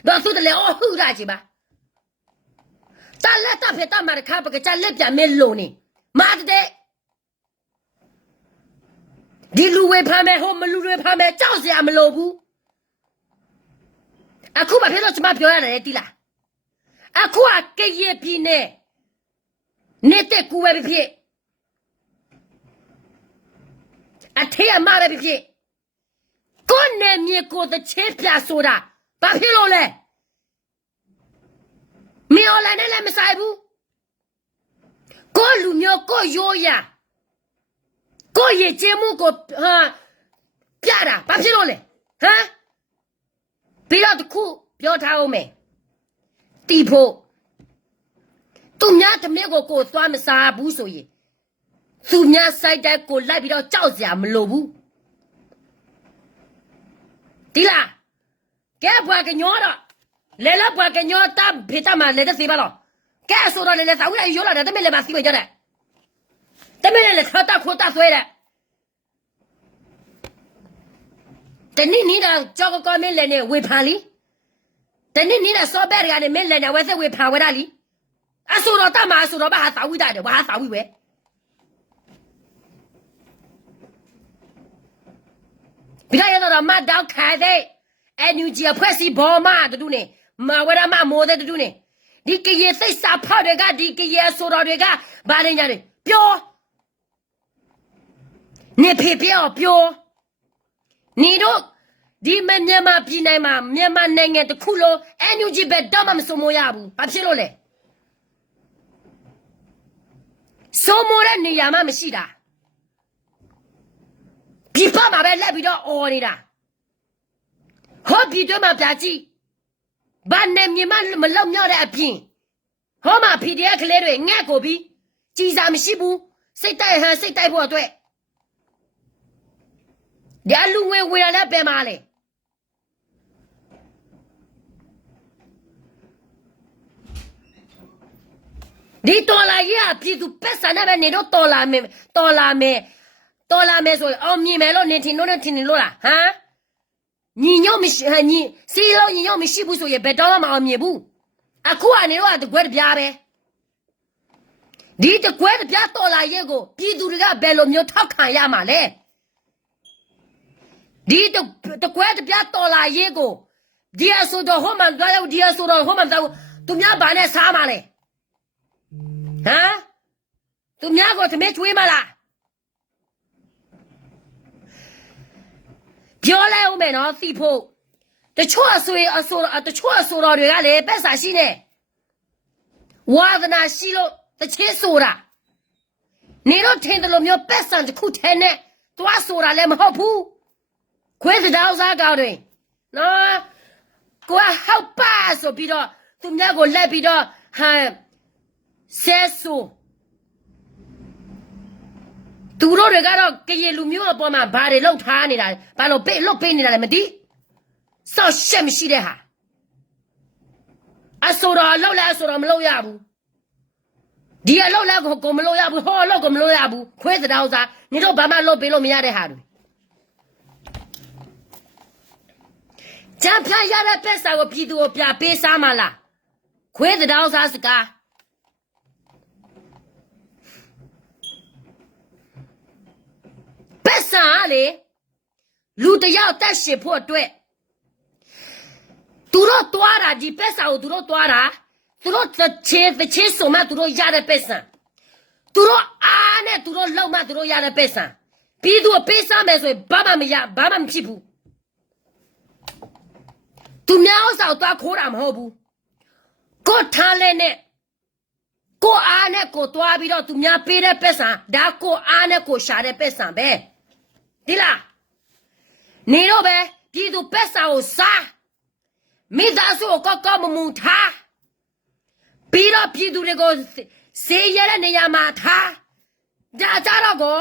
do su de le o hu ra chi ba ta le ta phe ta ma kha ba ka cha le pya me lo ni ma de di lu we pha me ho ma lu we pha me chao sia ma lo bu aku ba phe lo chma pyo ya de ti la aku a ke ye pi ne ne te ku we phi a the ya ma be phi ko ne mie ko de che pya so da ba phi lo le mi o la ne le ma sai bu ko lu myo ko yo yaကိုရဲ့ကျင်းမှုကိုပြတာဘာဖြစ်လို့လဲဟမ်ပြီးတော့တခုပြောထားအောင်မယ်တီဖို့သူများတမက်ကိုသွားမစားဘူးဆိုရင်သူများစိုက်တဲ့ကိုလိုက်ပြီးတော့ကြောက်စရာမလိုဘူးဒီလားကဲဘွားကညောတော့လဲလဘွားကညောတာဖေးတာမလဲတဲ့စီပါတော့ကဲဆိုတော့လဲစာဦးရရောလာတယ်တမက်လည်းမစီမကြတဲ့တမက်လည်းခတာခိုတာဆွဲတဲ့တနေ့နေ့တော့ကြောက်ကမင်းလည်းနဲ့ဝေဖန်လီတနေ့နေ့တော့စောဘက်ရကနေမင်းလည်းနဲ့ဝဲဆက်ဝေဖန်ဝဲတာလီအဆိုတော့တမအဆိုတော့ဘာသာဝိတာတယ်ဘာသာဝိပဲပြီးတော့ရတော့မတောက်ခိုင်တဲ့အန်ယူဂျီအဖွဲ့စီဘောမတူနေမဝရမမိုးတဲ့တူနေဒီကရေစိတ်စာဖောက်တွေကဒီကရေဆိုတော့တွေကဘာလဲညာတွေပြောနေဖေပြောနေတော့ဒီမြန်မာပြည်နိုင်မှာမြန်မာနိုင်ငံတစ်ခုလုံးအန်ယူဂျီပဲတော့မှမစုံမရဘူးဘာဖြစ်လို့လဲစုံမတဲ့နေရာမှမရှိတာဒီဖက်မှာပဲလက်ပြီးတော့အော်နေတာဟောပြည်တွင်းမှာပြကြည့်ဘာနဲ့မြန်မာမလောက်မြော့တဲ့အပြင်ဟောမှာ PDF ကလေးတွေငှက်ကိုပြီးကြည်စာမရှိဘူးစိတ်တိုက်ဟန်စိတ်တိုက်ဖို့အတွက်ဒီအလူငွေဝေရလည်းပဲမှာလေဒီတော်လာကြီးအပြည်သူပက်ဆန်နဲ့နေတော့တော်လာမယ်ဆိုရင်အောင်မြင်မယ်လို့နေထင်လို့လားဟမ်ညီညွတ်မရှိညီစီလုံးညီညွတ်မရှိဘူးဆိုရင်ဘယ်တော့မှမအောင်မြင်ဘူးအခုကနေတော့တကွဲတပြားပဲဒီတကွဲတပြားတော်လာရဲ့ကိုပြည်သူတွေကဘယ်လိုမျိုးထောက်ခံရမှာလဲဒီတကွဲတပြားတော်လာရဲ့ကိုဒီအဆိုတော့ဟိုမှသွားရောက်ဒီအဆိုတော့ဟိုမှသွားသူများဘာနဲ့စားမှာလဲဟမ်သူများကိုသမီးချွေးမလားပြောလိုက်ဦးမယ်နော်သိဖို့တချို့အဆိုတော်တွေကလည်းပက်စာရှိနေဝါသနာရှိလို့တချေးဆိုတာနေတော့ထင်တယ်လို့မျိုးပက်ဆန်တစ်ခုထဲနဲ့တွားဆိုတာလည်းမဟုတ်ဘူးခွေးတောင်စားကောင်းတယ်နော်ကိုကဟောက်ပါဆိုပြီးတော့သူများကိုလက်ပြီးတော့ဟမ်ဆဲဆိုသူတို့တွေကတော့ကရေလူမျိုးအပေါ်မှာဘာတွေလောက်ထားနေတာဘာလို့ပေးနေတာလဲမသိစောက်ရှက်မရှိတဲ့ဟာအဆိုတော်လောက်လဲအဆိုတော်မလောက်ရဘူးဒီအလောက်လဲကိုမလောက်ရဘူးဟောလောက်ကိုမလောက်ရဘူးခွေးတောင်စားနေတော့ဘာမှလုပ်ပေးလို့မရတဲ့ဟာတွေကြံဖျားရတဲ့ပက်စာကိုပြည်သူကိုပြပေးစားမလားခွေးတောင်စားစကားပက်စာလေလူတယောက်တက်ရှိဖို့အတွက်သူတို့တွားတာဒီပက်စာကိုသူတို့တွားတာသူတို့ချေဆိုမှသူတို့ရတဲ့ပက်စာသူတို့အားနဲ့သူတို့လောက်မှသူတို့ရတဲ့ပက်စာပြီးသူပေးစားမယ်ဆိုရင်ဘာမှမဖြစ်ဘူးသူများဥစ္စာကိုတွားခိုးတာမဟုတ်ဘူးကိုထားလဲနဲ့ကိုအားနဲ့ကိုတွားပြီးတော့သူများပေးတဲ့ပက်စာဒါကိုအားနဲ့ကိုရှာတဲ့ပက်စာပဲဒီလားနေတော့ပဲပြည်သူပက်စာကိုစားမိသားစုကိုကောက်မမူထားပြီးတော့ပြည်သူတွေကိုစေရတဲ့နေရာမှာထားဒါကြတော့ကို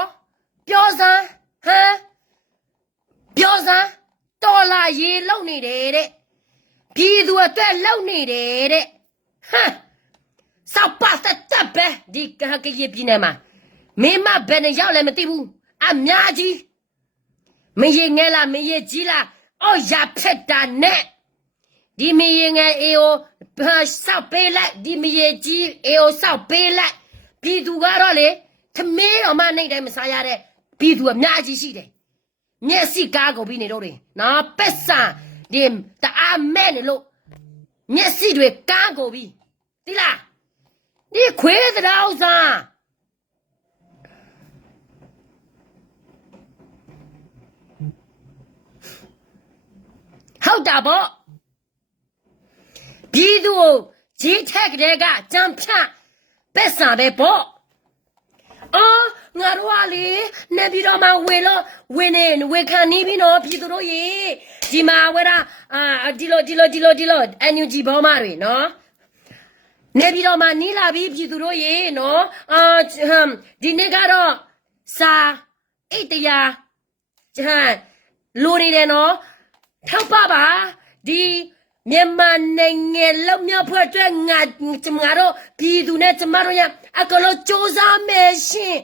ပြောစမ်းတော်လာရေလုံနေတယ်တဲ့ပြည်သူအတွက်လုံနေတယ်တဲ့စောက်ပါသက်တပ်ပဲဒီကဟကရေပြည်နယ်မှာမင်းမဘယ်နဲ့ရောက်လဲမသိဘူး အများကြီးမရေငယ်လားမရေကြီးလားအော်ရဖက်တာနဲ့ဒီမရေငယ်အေကိုစောက်ပေးလိုက်ဒီမရေကြီးအေကိုစောက်ပေးလိုက်ပြည်သူကတော့လေသမင်းတော်မှနိုင်တိုင်းမစားရတဲ့ပြည်သူအများကြီးရှိတယ်မျက်စိကားကုန်ပြီးနေတော့တယ်နော်ပက်ဆန်ဒီတအားမဲ့နေလို့မျက်စိတွေကားကုန်ပြီးသိလားဒီခွေးသတော်စားဟုတ်တာပေါ့ပြည်သူကိုဂျီးထက်ကလေးကကြံဖြတ်ပက်ဆန်ပဲပေါ့အော်ငါတို့ကလေနေပြီးတော့မှဝင်နေဝေခံနေပြီနော်ပြည်သူတို့ရေဒီမှာဝဲတာဒီလိုအန်ယူဂျီဘောမတွေနော်နေပြီးတော့မှနီးလာပြီပြည်သူတို့ရေနော်ဒီနေ့ကတော့စာအိတ်တရားလိုနေတယ်နော်ထောက်ပါဒီမြန်မာနိုင်ငံလုံးမြောက်ဖွဲ့အတွက်ငါတို့ပြည်သူနဲ့ကျမတို့ရအကလို့စူးစမ်းမယ်ရှင်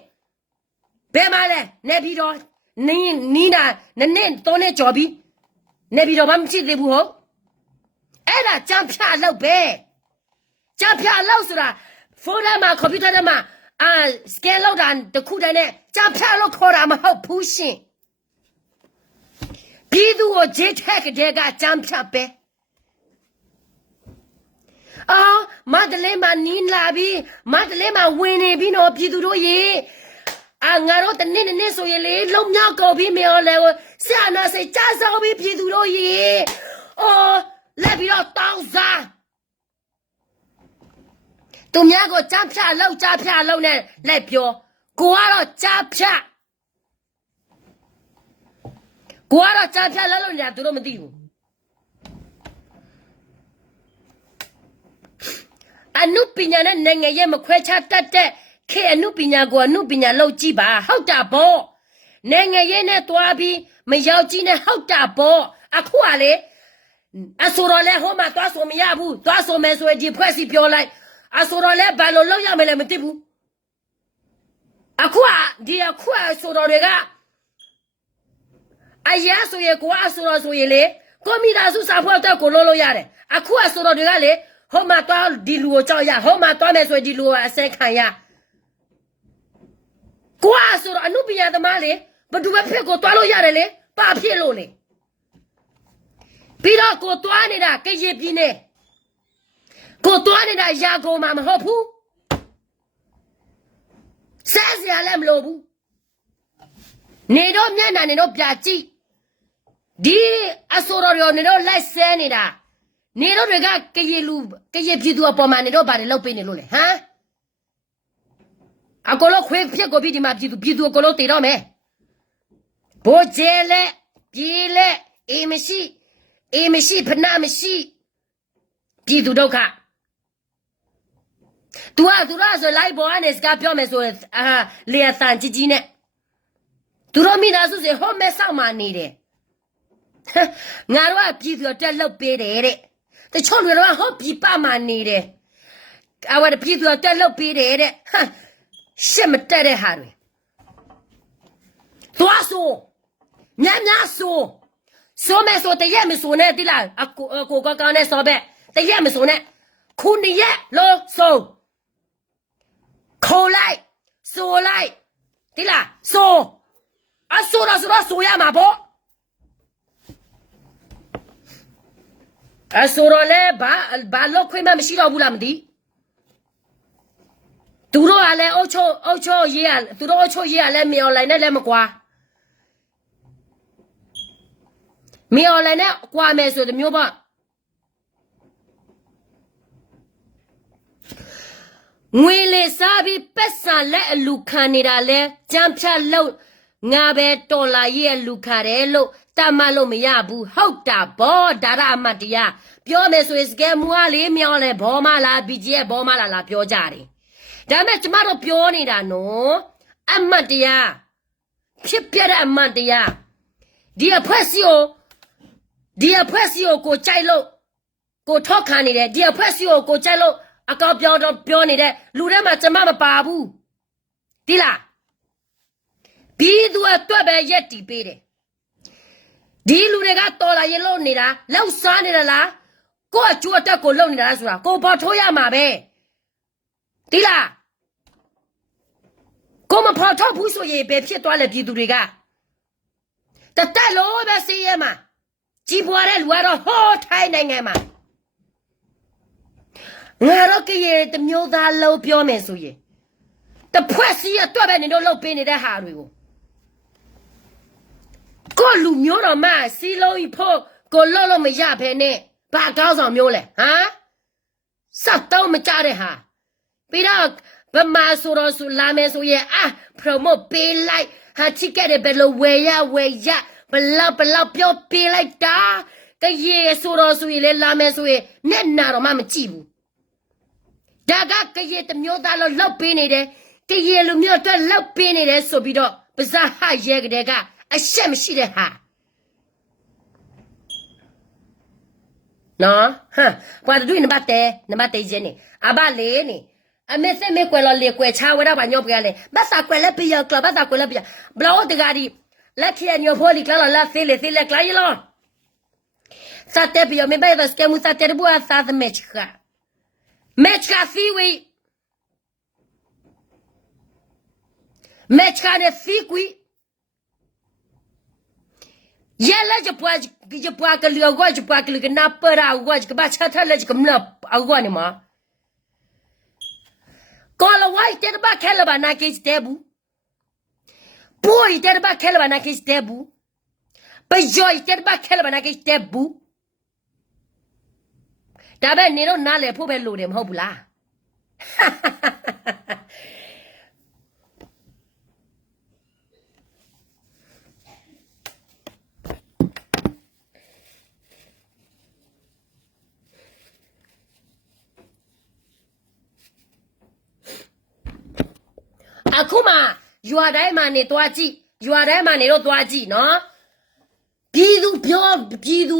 ဘယ်မှာလဲနေပြီးတော့နီးနာနဲ့တော့နဲ့ကြော်ပြီးနေပြီးတော့မဖြစ်သေးဘူးဟုတ်အဲ့ဒါကြံဖြတ်လောက်ပဲကြံဖြတ်လောက်ဆိုတာဖုန်းထဲမှာကွန်ပျူတာထဲမှာစကန်လောက်တာတခုတည်းနဲ့ကြံဖြတ်လောက်ခေါ်တာမဟုတ်ဘူးရှင်ပြည်သူကိုဂျေထက်ကတဲ့ကကြံဖြတ်ပဲအော်မဒလေးမနီးလာပြီမဒလေးမဝင်နေပြီနော်ပြည်သူတို့ရေငါတို့တနေ့ဆိုရင်လေလုံမြောက်ကုန်ပြီမေော်လေဆရာနာစိတ်ကြဆောက်ပြီပြည်သူတို့ရေအော်လက်ပြီးတော့တောင်းစားသူများကိုကြားဖြတ်လောက်နဲ့လက်ပြောကိုကတော့ကြားဖြတ်လောက်နေတာသူတို့မသိဘူးအနုပညာနဲ့နိုင်ငံရဲ့မခွဲခြားတတ်တဲ့ခေအနုပညာကိုအနုပညာလောက်ကြည့်ပါဟုတ်တာပေါ့နိုင်ငံရဲ့နဲ့တွားပြီးမရောက်ကြည့်နဲ့ဟုတ်တာပေါ့အခုကလေအဆိုတော်လဲဟိုမှာတွားဆိုမရဘူးတွားဆိုမယ်ဆိုရင်ဒီဖွဲ့စီပြောလိုက်အဆိုတော်လဲဘာလို့လောက်ရမယ်လဲမသိဘူးအခုဆိုတော်တွေကအရာဆိုရင်ကိုအဆိုတော်ဆိုရင်လေကွန်ပျူတာစုစာဖွဲ့တော့ကိုလို့ရတယ်အခုအဆိုတော်တွေကလေဟိုမှာတွားဒီလူကိုကြောက်ရဟိုမှာတွားမယ်ဆိုရင်ဒီလူကိုအစဲခံရကိုအဆိုတော်အနုပညာသမားလေဘယ်သူပဲဖြစ်ကိုတွားလို့ရတယ်လေပါဖြစ်လို့လေပြီးတော့ကိုတွားနေတာကရပြင်းနေကိုတွားနေတာရာကုန်မှာမဟုတ်ဘူးဆဲစရာလည်းမလိုဘူးနေတော့မျက်နှာနေတော့ပြကြည့်ဒီအဆိုတော်ရောနေတော့လိုက်ဆဲနေတာနေတော့တွေကကရပြည်သူအပေါ်မှာနေတော့ဗါတယ်လောက်ပေးနေလို့လေဟမ်အကောလို့ခွေးဖြစ်ကိုပြီးဒီမှာပြည်သူအကောလို့တည်တော့မယ်ဘိုးကျဲလက်ပြေးလက်အေးမရှိဖနာမရှိပြည်သူဒုက္ခသူကဆိုလိုက်ပေါ်ကနေစကားပြောမယ်ဆိုလေအဆန်ကြီးနဲ့သူတို့မိသားစုစီဟိုမဲဆောက်မှနေတယ်ငါတို့ကပြည်သူတက်လောက်ပေးတယ်တဲ့တချို့တွေတော့ဟောပြပမှနေတယ်အဝတ်ပြည်သူတက်လောက်ပေးတယ်တဲ့ရှစ်မတက်တဲ့ဟာတွေသွားဆိုညဆိုမဲဆိုတရက်မဆိုနဲ့တိလားအကိုကောင်းနဲ့ဆိုပဲတရက်မဆိုနဲ့ခုနှစ်ရက်လို့ဆိုခေါ်လိုက်ဆိုလိုက်တိလားဆိုအဆိုတော့ဆိုရမှာပေါ့အဆိုတော့လဲဘာလို့ခွင့်မမရှိတော့ဘူးလားမသိသူတို့ကလည်းအုတ်ချိုရေးရသူတို့အုတ်ချိုရေးရလဲမြော်လိုက်နဲ့လဲမကွာမြော်လိုက်နဲ့ကွာမယ်ဆိုတဲ့မျိုးပေါ့ငွေလေစားပြီးပက်ဆာလက်အလူခံနေတာလဲကြမ်းဖြတ်လို့ငါပဲတော်လာရဲ့လူခါတယ်လို့တတ်မှတ်လို့မရဘူးဟုတ်တာဘောဒါရအမတ်တရားပြောမယ်ဆိုရင်စကဲမွားလေးမြောင်းလဲဘောမလားဘီဂျီရဲ့ဘောမလားပြောကြတယ်ဒါမဲ့ကျမတို့ပြောနေတာနော်အမတ်တရားဖြစ်ပြတဲ့အမတ်တရားဒီအဖွဲ့စီကိုကိုကြိုက်လို့ကိုထောက်ခံနေတယ်ဒီအဖွဲ့စီကိုကြိုက်လို့အကောက်ပြောနေတဲ့လူထဲမှာကျမမပါဘူးတိလား ပြီးသူအတွက်ပဲရက်တီပေးတယ်ဒီလူတွေကတော်လာရင်လုံနေတာလောက်စားနေတာလားကိုအကျိုးအတက်ကိုလုံနေတာလားဆိုတာကိုပေါ်ထိုးရမှာပဲဒီလားကိုမဖော်ထုတ်ဘူးဆိုရင်ပဲဖြစ်သွားလေပြည်သူတွေကတက်လို့ပဲစီးရမှာကြီးပွားတဲ့လူကတော့ဟောထိုင်းနိုင်ငံမှာငါတို့ကရေတမျိုးသားလုံးပြောမယ်ဆိုရင်တဖွဲ့စီရအတွက်ပဲနေတို့လှုပ်ပေးနေတဲ့ဟာတွေကိုကိုလူမျိုးတော်မှစီလုံးဖို့ကိုလှုပ်လို့မရဘဲနဲ့ဘာကောင်းဆောင်မျိုးလဲဟမ်စက်တော့မကြတဲ့ဟာပြီးတော့ဗမာဆိုတော့ဆိုလာမယ်ဆိုရင်promote ပေးလိုက်ဟာချစ်ခဲ့တဲ့ဘယ်လိုဝယ်ရဘလောက်ပြောပေးလိုက်တာတရေဆိုတော့ဆိုရင်လေလာမယ်ဆိုရင်နဲ့နာတော့မှမကြည့်ဘူးဒါကရေတမျိုးသားလို့လောက်ပေးနေတယ်ကရေလူမျိုးအတွက်လောက်ပေးနေတယ်ဆိုပြီးတော့ပါဇာဟရဲကတဲ့ကအရှက်မရှိတဲ့ဟာနော်ဟမ်ဘာတို့နမတဲချင်းနေအဘလေးနေအမေစမေကွယ်လို့လေကွယ်ချဝရပါညော့ပြလေဘာသာကွယ်လက်ပြရကလဘာသာကွယ်လက်ပြဘလောတကာဒီလက်ခရညောဖိုလီကလာလာသေးလေကလာရလောစတဲ့ပြမေဘဲဒစကမူစတဲ့ဘူအသာသမက်ခMechka fiwi. Mechka ne fikwi. Yella jepwa ke liu gwa jepwa ke liu na pera gwa ke ba cha tha le ke mna agwa ni ma. Ko la wai te ba khela ba na ke stebu. Boy te ba khela ba na ke stebu. Ba joy te ba khela ba na ke stebu.ဒါပဲနေတော့နားလေဖို့ပဲလို့တယ်မဟုတ်ဘူးလားအခုမှရွာတိုင်းမှာနေသွားကြည့်ရွာတိုင်းမှာနေတော့သွားကြည့်နော်ပြည်သူပြောပြည်သူ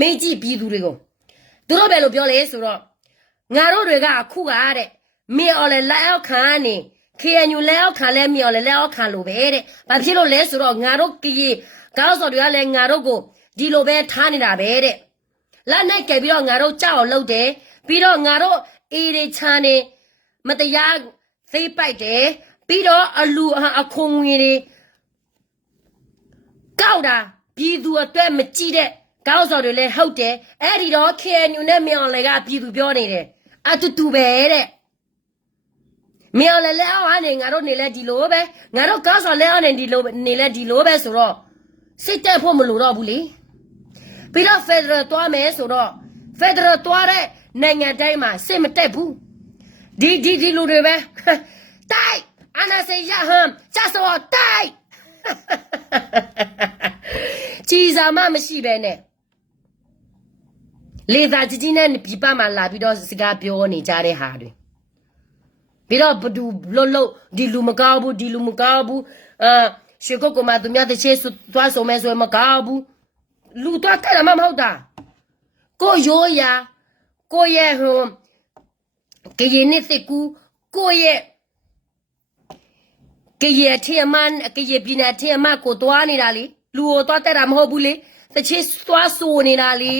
မင်းကြည့်ပြည်သူတွေကိုသူတို့ပဲလို့ပြောလေဆိုတော့ငါတို့တွေကအခုကတဲ့မြေအော်လဲလက်အောက်ခံနေ KNU လက်အောက်ခံလဲမြေအော်လဲလက်အောက်ခံလို့ပဲတဲ့ဘာဖြစ်လို့လဲဆိုတော့ငါတို့ကြီးကောင်းစော်တွေကလည်းငါတို့ကိုဒီလိုပဲထားနေတာပဲတဲ့လက်နဲ့ကြဲပြီးတော့ငါတို့ကြောက်အောင်လုပ်တယ်ပြီးတော့ငါတို့အေးတွေချမ်းနေမတရားသိပိုက်တယ်ပြီးတော့အလူအခွန်ငွေတွေကောက်တာပြည်သူအတွက်မကြည့်တဲ့ကောင်းစော်တွေလည်းဟုတ်တယ်အဲ့ဒီတော့ KNU နဲ့မြောင်လေကပြည်သူပြောနေတယ်အတူတူပဲတဲ့မြောင်လေလည်းအောက်ကနေငါတို့နေလဲဒီလိုပဲငါတို့ကောင်းစော်လည်းအောက်နေဒီလိုနေလဲဒီလိုပဲဆိုတော့စစ်တက်ဖို့မလိုတော့ဘူးလေပြီးတော့ Federal သွားမယ်ဆိုတော့ Federal သွားတဲ့နိုင်ငံတိုင်းမှာစစ်မတက်ဘူးဒီလူတွေပဲတိုက်အနာစေရဟမ်ချစောတိုက်ကြီးစားမှမရှိပဲနဲ့လေသာကြီးနဲ့ပြပမှာလာပြီးတော့စကားပြောနေကြတဲ့ဟာတွေပြီးတော့ဘဒူလို့ဒီလူမကောက်ဘူးရှေကုတ်ကမှသူများတစ်ချက်သွားဆုံးမဲဆိုမကောက်ဘူးလူတော့တဲ့မဟုတ်တာကိုရိုးရာကိုရဲ့ဟိုကရင်နေစကူကိုရဲ့ကရဲ့ထမန်ကရဲ့ပြနေထမကိုတွားနေတာလေလူကိုတွားတဲ့တာမဟုတ်ဘူးလေတစ်ချက်သွားဆိုနေတာလေ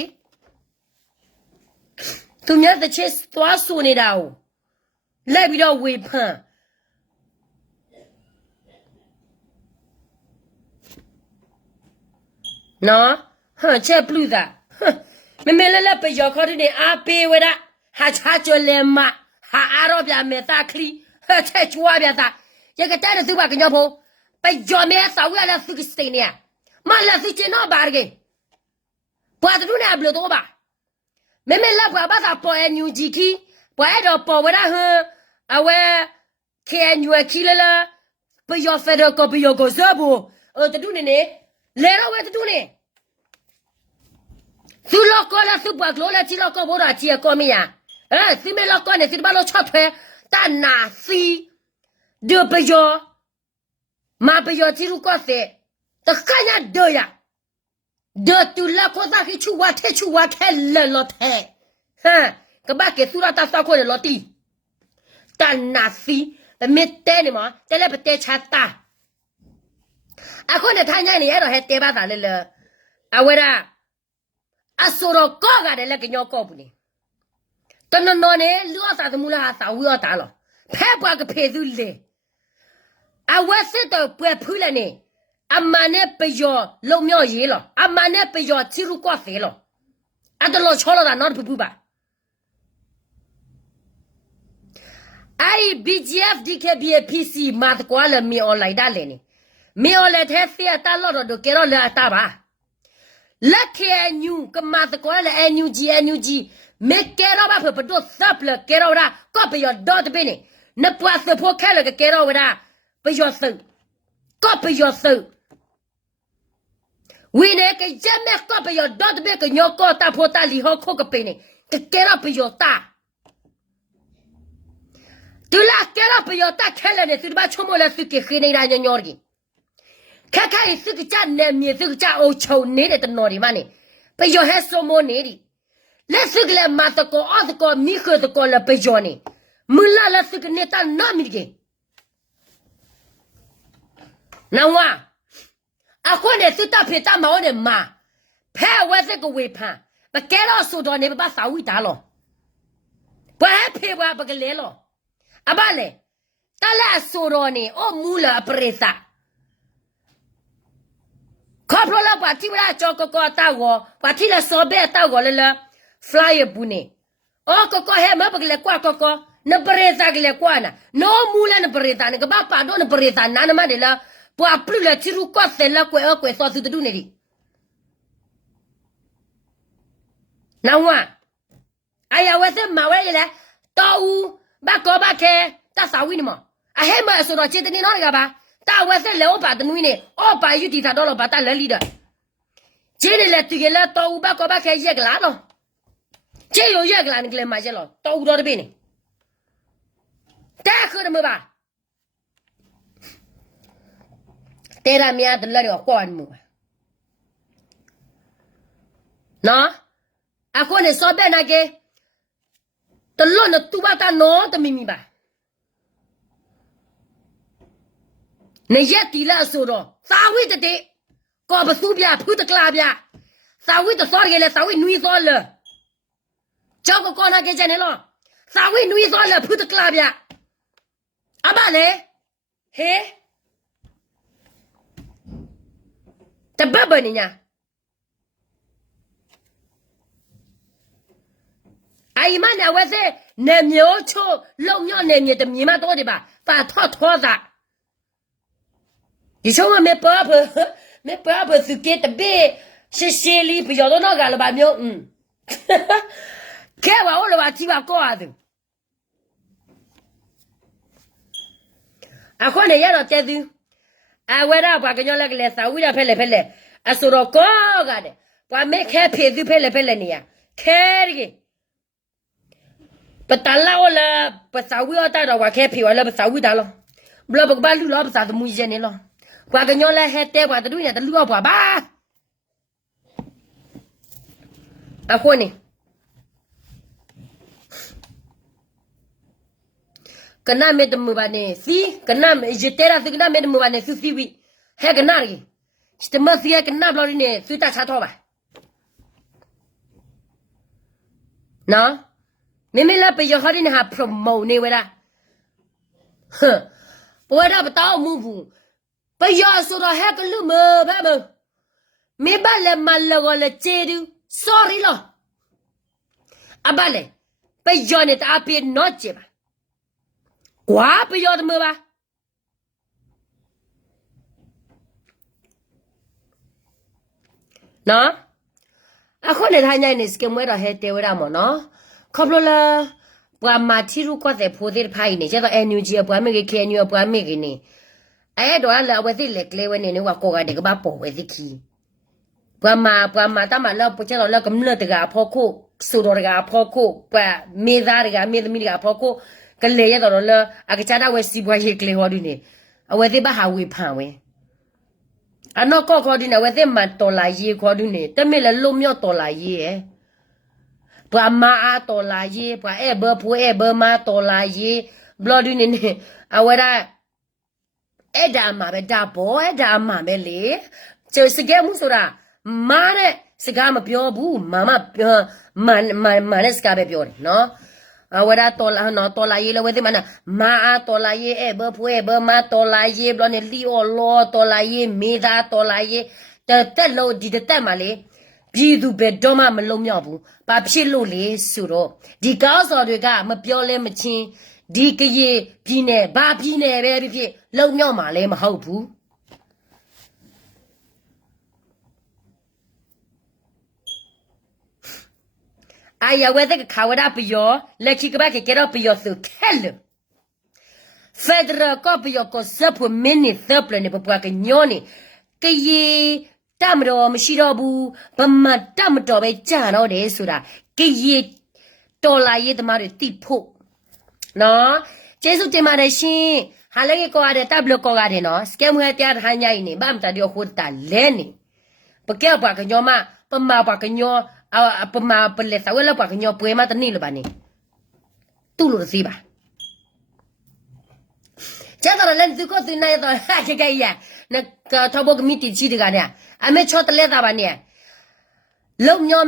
သူများတစ်ချက်သွားဆိုနေတာကိုလက်ပြီးတော့ဝေဖန်နော်ဟမ်ချက်ပလူတာမမေလည်းပဲရောက်ခေါ်တဲ့အာပေဝရဟာချာချွလဲမဟာအရောပြမေတာခလီဟာချက်ချွာပြတာရကတဲ့သူပါကညောဖို့ပဲကြော်မဲဆောက်ရလာစုကစတင်နေမလာစီချနောဘာကေပွားတူနေဘလို့တော့ပါမေလာပွားဘာသာပေါ်အညူဂျီကီပွားတော့ပေါ်ဝရဟအဝဲခဲညွယ်ခီလလာပယောဖရကပယောကိုဇဘူတူနေနေလေရောဝဲတူနေသူလောကလာသူပါကလောလာချီလောကဘောရာချီကောမီယာစီမေလောကနဲ့စီဘလောချတ်ထွဲတနာစီဒပယောမပယောချီလူကောစေတခါညာဒယာဒတူလာကိုသာခိချူဝါထဲလဲလောထဲဟမ်ကဘာကေသူရတာဆောက်ခွဲလောတီတနာစီတမစ်တဲနေမတဲလည်းပတဲချတာ အခုနဲ့ထိုင်နေရတော့ဟဲ့တဲပါတာလေလေအဝရအဆိုတော့ကောကတယ်လေကညောကောဘူးနေတနနော်နေလူအစားသမူလာဟာသာဝီရတာလောဖဲပွားကဖေသူလေအဝက်စစ်တော့ပွဲဖူးလည်းနေအမနဲ့ပယောလုံမြော့ရေးလောအမနဲ့ပယောချီရုကွာသေးလောအတလောချောလာတာနော်ဖူဖူပါအိုင် BGF DKBA PC မတ်ကွာလမီအွန်လိုင်းဒါလေနေမီအွန်လိုင်းတဲ့စီအတာလော်တော့ကေရောလာတာပါလက်ခဲညူကမတ်ကွာလေ NUG မေကေရောဘာဖပဒိုသပ်လကေရောရာကောပယောဒေါတ်ဘင်းနပွားစဖို့ခဲလကေရောရာပယောစကောပယောစဝိနေကကြမဲကောပယောဒေါတ်ဘင်းကညောကောတာဖို့တာလီဟောခိုကပိနေကေရောပယောတာတူလာကေရောပယောတာခဲလနေသူဘာချုံမလဲသူကေခိနေရာညော်ကြီးခက်ခိုင်သူကကြနေမြေသူကကြအိုချုံနေတဲ့တနော်ဒီမနေပယောဟဲဆိုမိုနေဒီလက်စကလည်းမတ်ကောအတ်ကောမိခတ်ကောလည်းပယောနေမလာလက်စကနေတာနာမီကေနော်ဝအခုနဲ့စစ်တပ်ဖေတာမောင်းနေမှာဖဲဝဲစကဝေဖန်ပကဲတော့ဆိုတော့နေပါစာဝိတာလောဘာဖေဘာပကလေလောအဘလေတလဲဆိုတော့နေအမူလာပရိသခေါပလာပါတိမလာချောကကောတာဝပါတိလာစောဘဲတာဝလေလာflyer bune o koko he ma bagle kwa koko na pereza gle kwa na no mula na pereza ne ba pa do na pereza na na ma de la po aplu la tiru kwa se la kwa o kwa so su du ne di na wa aya we se ma we le to u ba ko ba ke ta sa wi ni mo a he ma so do che de ni no ga ba ta we se le o ba de nui ne o ba yu di ta do lo ba ta le li da che ne le ti ge la to u ba ko ba ke ye ga la lo这有月个啦，你给买去了，到多的别呢，带喝的没吧？带他面的那了换么？那阿哥你上班那个，的乱的都把他拿的秘密吧？你也地了说了，三位的的，搞不手边铺的gla边，三位的少个了，三位女少了。叫个光他给讲的了，三位女少了，铺的gla边，阿爸嘞，嘿，这爸爸呢呀？阿姨妈呢？我是那苗球老苗那年的米嘛多的吧，把套套子。你说我没爸爸，没爸爸是给的呗，是心里不晓得那个了吧？苗开完我了吧，鸡巴搞的。啊，可能也到这头，啊，我那把个人那个来啥，为了拍来，啊，说到搞个的，把没开拍就拍来呢呀，开的，不打了我了，不啥为要打到我开拍完了，不啥为打了，不把路了不啥子没意见了，把个人来还带把的路呢，的路要把吧，啊，可能。कना में तो मुबाने सी कना में ये तेरा से कना में तो मुबाने सुसी भी है कना री इस्तेमाल सिया कना ब्लॉरी ने सुता छातो बा ना मेला पे यो हरी ने हा प्रोमो ने वेला वेला बताओ मुबू पे यो सो रो है कलु म बा म me ba le mal lo le chedu sorry lo abale pe yo ne ta pe no che ba quá bây giờ mưa ba nó à khó này thay nhảy này cái mới là hết tiêu ra mà nó không là qua mà thi ru có thể phô thế phải này cho tao NUG qua mấy cái kia như qua mấy cái này ấy đó là với cái lệch lệch này nếu qua cố gắng để cái ba bỏ với cái kia qua mà ta mà lo cho nó là cầm lơ từ cái phô cô sưu đồ cái phô cô qua mê ra cái mê cái phô cô cái lệ đó là à cái cha đã quay xí quay cái lệ hoa đi nè à quay thế bà hà quay phẳng quay à nó có đi nè quay thế mà tổ lại gì hoa đi nèแต่ไม่ละลมยอtổ lại gì bà mà tổ lại gì bà bơ phụ bơ mà tổ lại gì blo đi nè à quay ra အဲ့ဒါမှပဲဒါဘောအဲ့ဒါမှပဲလေကျစကဲမှုဆိုတာမာတဲ့စကားမပြောဘူးမနဲ့စကားပဲပြောတယ်နော်ဝရတော်လာနော်တော်လာရေးလေဝဲသိမနာမာတော်လာရေးဘဖွဲဘမတော်လာရေးဘလနဲ့လီအော်လောတော်လာရေးမေသာတော်လာရေးတက်လို့ဒီတက်မှလေပြည်သူပဲတော့မှမလုံးမြောက်ဘူးဘာဖြစ်လို့လဲဆိုတော့ဒီကောင်းစော်တွေကမပြောလဲမချင်းဒီကရေပြည်နယ်ဘာပြည်နယ်ပဲဖြစ်လုံမြောက်မှာလည်းမဟုတ်ဘူးအာရဝဲတဲ့ခါဝဒပယောလက်ခိကဘကကေရောပယောစုခဲလဖက်ဒရယ်ကောပယောကိုစပ်ဖို့မင်းနေသပလနေပပွားကညောနေကရေတမတော်မရှိတော့ဘူးဗမတမတော်ပဲကြာတော့တယ်ဆိုတာကရေတော်လာရေးသမားတွေတိဖို့နော်ကျေးဇူးတင်ပါတယ်ရှင်ဟာလည်းကိုရတဲ့တပ်ဘလကောရတယ်နော်စကဲမွေးတရားထိုင်ညိုင်းနေဘာမတဒီဟိုတာလဲနေပကဲပါကညောမပမာပါကညောပမာပလက်သဝဲလောက်ပါကညောပွဲမတနိလပါနေတူလို့စီပါကျတော့လည်းသူကသူနေတော့ဟာကြကြရနကထဘကမီတီချီတကတဲ့အမေချောတလဲတာပါနေလုံမျော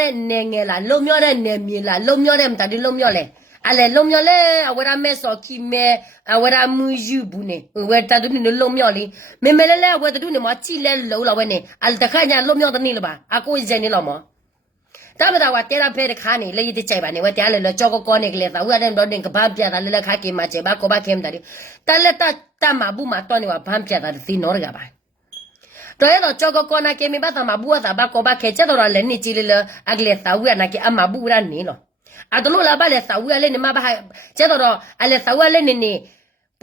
တဲ့နေငယ်လားလုံမျောတဲ့နေမြေလားလုံမျောတဲ့မတဒီလုံမျောလဲအလေလုံမျောလဲအဝရမဲစော်ခီမဲအဝရမူယူဘူးနေဝဲတတူနေလုံမျောလေမေမဲလဲဝဲတတူနေမချီလဲလုံလာဝဲနေအလတခါညာလုံမျောတနေလပါအကိုဇင်နေလောမောတမတာဝတဲရဖဲတခါနေလေရတဲ့ချိုင်ပါနေဝဲတရားလေလောကြောကောနေကလေးသာဝဲတဲ့တော့တင်ကဘာပြတာလေခါကေမချေဘာကိုဘာခဲမတာတလက်တမဘူးမတော့နေဝဘာပြတာဒီနော်ရကပါတော့ရတော့ကြောကောနာကေမဘာတမဘူးတာဘာကိုဘာခဲချက်တော့လည်းနေကြည့်လေအကလေးသာဝဲနာကေအမဘူးရနေလောအတလို့လာပါလေသာဝဲလေနေမဘာချက်တော့အလေသာဝဲလေနေ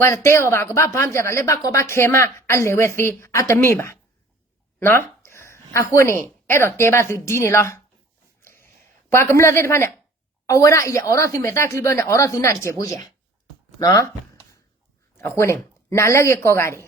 ဘာတဲရောဘာကဘာဘာပြတာလေဘာကိုဘာခဲမအလေဝဲစီအတမိပါနော်အခုနေအဲ့တော့တဲပါသူဒီနေလောဘာကမလာတဲ့ဖာနဲ့အဝရအအော်ရစီမတာကလီဘနဲ့အော်ရစီနာချေဘူးကျနော်အခုနေနာလည်းကောကရီ